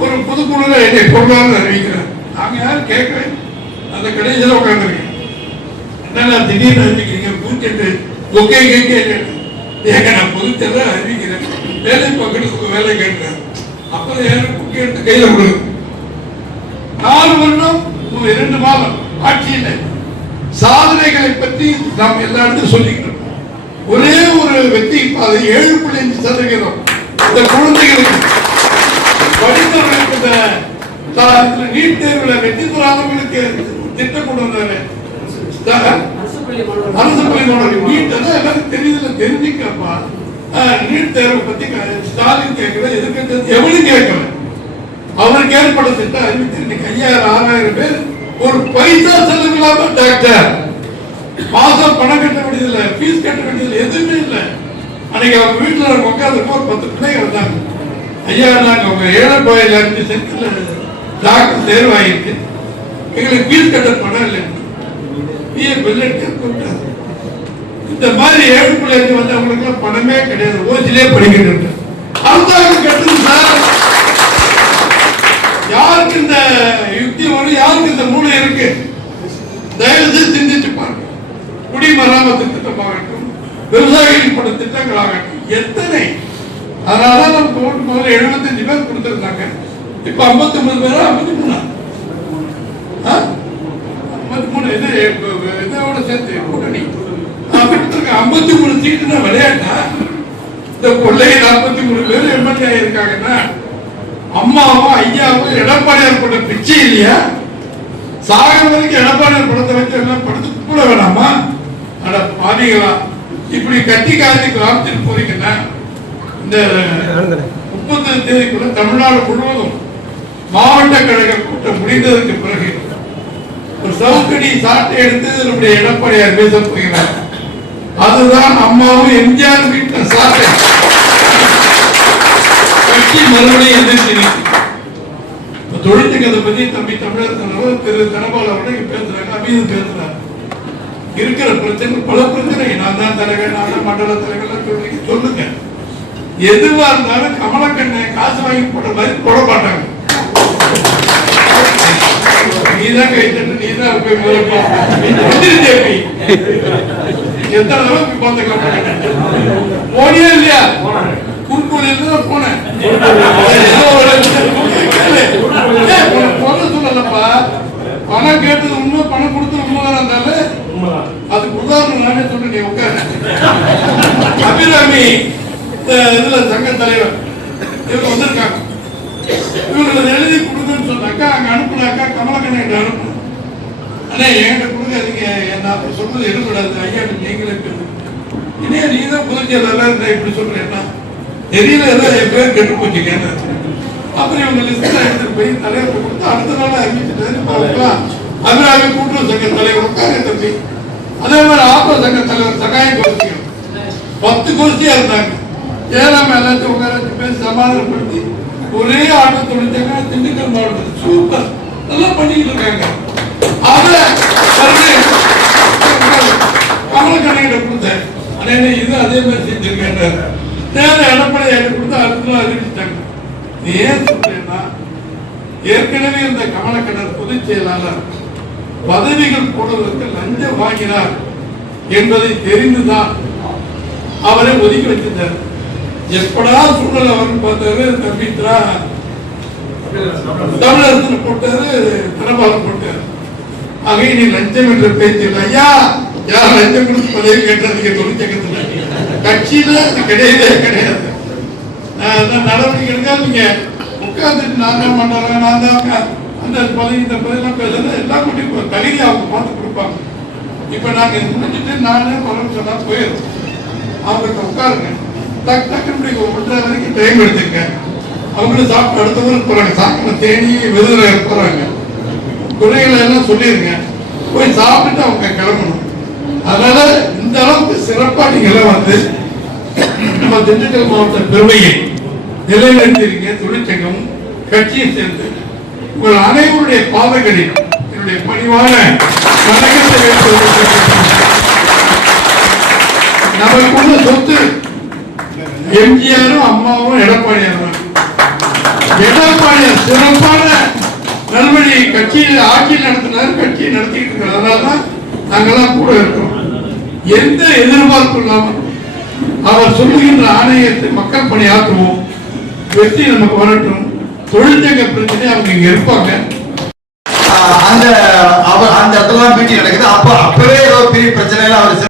ஒரு புதுக்குழுல என்னை பொருளாதார அறிவிக்கிறார். நாங்க யாரும் கேட்கவே, அந்த கடைசியில் உட்காந்துருக்கேன். என்னன்னா திடீர்னு அறிவிக்கிறீங்க, பூச்செட்டு ஒக்கே கேட்க ஏங்க நான் பொதுத்தேர்தல அறிவிக்கிறேன், வேலை பக்கத்துக்கு வேலை கேட்கிறேன். அப்புறம் யாரும் குக்கி எடுத்து கையில கொடுங்க. 4 வருடம் 2 மாதம் ஆட்சியில் சாதனைகளை பற்றி நாம் எல்லா இடத்தையும் சொல்லிக்கிறோம். ஒரே ஒரு வெற்றி பாதை 7.5% இந்த குழந்தைகளுக்கு படித்தவர்களுக்கு இந்த நீட் தேர்வில் வெற்றி பெறாதவர்களுக்கு திட்டம் கொண்டு வந்தாரு. அரசு பள்ளி நீட் எல்லாரும் தெரியுதுல, தெரிஞ்சுக்கப்பா. நீட் தேர்வை பத்தி ஸ்டாலின் கேட்கல, எதுக்கு எவனும் கேட்கல. அவருக்கு ஏற்பட திட்டம் அறிவித்து 5000-6000 பேர் ஒரு பைசா செலவில்லாம டாக்டர். மாசம் பணம் கட்ட வேண்டியதில்லை, ஃபீஸ் கட்ட வேண்டியதில்லை, எதுவுமே இல்லை. அன்னைக்கு அவங்க வீட்டுல உட்காந்து 10 பிள்ளைங்க வந்தாங்க. ஐயா நாங்க உங்க 7.5 சென்ட்ல டாக்டர் தேர்வாயிருக்கு, எங்களுக்கு ஃபீஸ் கட்ட பணம் இல்லை. இந்த மாதிரி 7.5 வந்தவங்களுக்கு பணமே கிடையாது, ஓசிலே படிக்கிட்டு அரசாங்கம் கட்டுது சார். யாருக்கு இந்த யுக்தி வரும், யாருக்கு இந்த மூளை இருக்கு? தயவு செய்து சிந்திச்சு பாருங்க. குடிமராமத்து திட்டமாகட்டும், விவசாயிகள் பட திட்டங்களாகட்டும், எத்தனை. அதனாலதான் நம்ம ஓட்டு முதல்ல 75 பேர் கொடுத்திருந்தாங்க. இப்ப 59 பேரா 53 இதோட சேர்த்து கூட்டணி 53 சீட்டுனா விளையாட்டா? இந்த கொள்ளை 43 பேர் எம்எல்ஏ ஆயிருக்காங்கன்னா அம்மாவும் ஐயாவும் எடப்பாடியார் போட்ட பிச்சை இல்லையா? சாக வரைக்கும் எடப்பாடியார் படத்தை வச்சு எல்லாம் படுத்து கூட வேணாமா? அட பாதிகளா, இப்படி கட்டி காய்ச்சி காத்துட்டு போறீங்கன்னா இந்த 30 தேதிக்குள்ள தமிழ்நாடு முழுவதும் மாவட்ட கழக கூட்டம் முடிந்ததற்கு பிறகு ஒரு சவுக்கடி சாட்டை எடுத்து நம்முடைய எடப்பாடியார் பேச போகிறார். அதுதான் அம்மாவும் எம்ஜிஆர் வீட்டு சாட்டை. கட்சி மறுபடியும் எதிர்த்து தொழிற்சங்கத்தை பத்தி தம்பி தமிழர் தலைவர் திரு தனபால் அவர்கள் பேசுறாங்க, அமீது பேசுறாங்க. இருக்கிற பிரச்சனை பல பிரச்சனை. நான் தான் தலைவர், நான் தான் மண்டல தலைவர் சொல்லுங்க. எதுவா இருந்தாலும் கமலக்கண்ணை காசு வாங்கி போட்ட மாதிரி போட மாட்டாங்க. நீதான் கை தட்டு, நீதான் எத்தனை அளவுக்கு போனே இல்லையா? குறுக்கோளில் தான் போனேன். ஏதோ ஒரு கேளு. சொல்ல சொல்லலப்பா. பணம் கேட்டது உண்மை, பணம் கொடுத்தது உண்மைதான் இருந்தாலும் அதுக்கு உதாரணம் நானே சொல்றேன். நீ உட்கார. அபிராமி இதுல சங்க தலைவர் இவங்க வந்திருக்காங்க. இவங்களை எழுதி கொடுங்கன்னு சொன்னாக்கா அங்க அனுப்புனாக்கா கமலக்கண்ணன் அனுப்பணும். ஆனா என்கிட்ட கொடுக்காதீங்க, நான் சொல்றது எடுக்கூடாது ஐயா, நீங்களே இனியா நீ தான் புதுச்சேரி இப்படி சொல்றேன்னா தெரியல, ஏதாவது என் பேர் கெட்டு போச்சுங்க. அப்புறம் இவங்க லிஸ்ட்ல எடுத்துட்டு போய் தலைவர் கொடுத்து அடுத்த நாள் அறிவிச்சுட்டாரு. அபிராமி கூட்டுறவு சங்க தலைவர் உட்கார தம்பி. அதே மாதிரி ஆப்ப சங்க தலைவர் சகாய கோஷ்டிகள் 10 கோஷ்டியா இருந்தாங்க. ஏழாம எல்லாத்தையும் உட்கார வச்சு பேசி சமாதானப்படுத்தி ஒரே ஆட்டோ தொழிற்சாங்க திண்டுக்கல் மாவட்டத்தில் சூப்பர் நல்லா பண்ணிக்கிட்டு இருக்காங்க. அதை கமலக்கண்ணிகிட்ட கொடுத்தேன். ஆனா இது அதே மாதிரி செஞ்சிருக்கேன். தேவை எடப்பாடி கொடுத்து அடுத்த நாள் அறிவிச்சிட்டாங்க. நீ ஏன் சொல்றேன்னா ஏற்கனவே இந்த கமலக்கண்ணன் பொதுச் செயலாளர் பதவிகள் போடுவதற்கு லஞ்சம் வாங்கினார் என்பதை தெரிந்துதான் அவரை ஒதுக்கி வச்சிருந்தார். எப்படா சூழல் அவர்னு பார்த்தாரு, தம்பித்ரா தமிழரசு போட்டாரு, தனபாலம் போட்டாரு. ஆக நீ லஞ்சம் என்ற பேச்சு இல்லை. ஐயா யார் லஞ்சம் கொடுத்து பதவி கேட்டதுக்கு தொழிற்சங்கத்துல கட்சியில கிடையவே கிடையாது. நடவடிக்கை எடுக்காது. நீங்க உட்கார்ந்துட்டு நான் தான் பண்றேன், நான் தான் அந்த பதவி இந்த பதவியெல்லாம் பேசுறது எல்லாம் கூட்டி தகுதி அவங்க பார்த்து கொடுப்பாங்க. இப்ப நாங்க முடிஞ்சுட்டு நானே குரல் சொன்னா போயிடும். அவங்க உட்காருங்க, டக்கு டக்குன்னு ஒன்றரை வரைக்கும் டைம் எடுத்துங்க. அவங்களும் சாப்பிட்டு அடுத்த ஊருக்கு போறாங்க. சாப்பிட தேனி விருதுல போறாங்க. குறைகளை எல்லாம் சொல்லிருங்க, போய் சாப்பிட்டு அவங்க கிளம்பணும். அதனால இந்த அளவுக்கு சிறப்பா நீங்க எல்லாம் வந்து நம்ம திண்டுக்கல் மாவட்ட பெருமையை நிலைநிறுத்திருக்க தொழிற்சங்கம் கட்சியை சேர்ந்து உங்கள் அனைவருடைய பாதங்களில் என்னுடைய பணிவான வணக்கத்தை நமக்குள்ள சொத்து எம்ஜிஆரும் அம்மாவும் எடப்பாடியார். எடப்பாடியார் சிறப்பான நல்வழி கட்சியில் ஆட்சியில் நடத்தினார், கட்சியை நடத்திட்டு இருக்கிறார். அதனாலதான் நாங்கெல்லாம் கூட இருக்கிறோம். எந்த எதிர்பார்ப்பு இல்லாமல் அவர் சொல்லுகின்ற ஆணையத்தை மக்கள் பணி ஆற்றுவோம். வெற்றி நமக்கு வரட்டும். தொழிற்சங்க பிரச்சனை அவங்க இங்க இருப்பாங்க. அந்த இடத்துல மீட்டிங் நடக்குது. அப்பவே ஏதோ பெரிய பிரச்சனை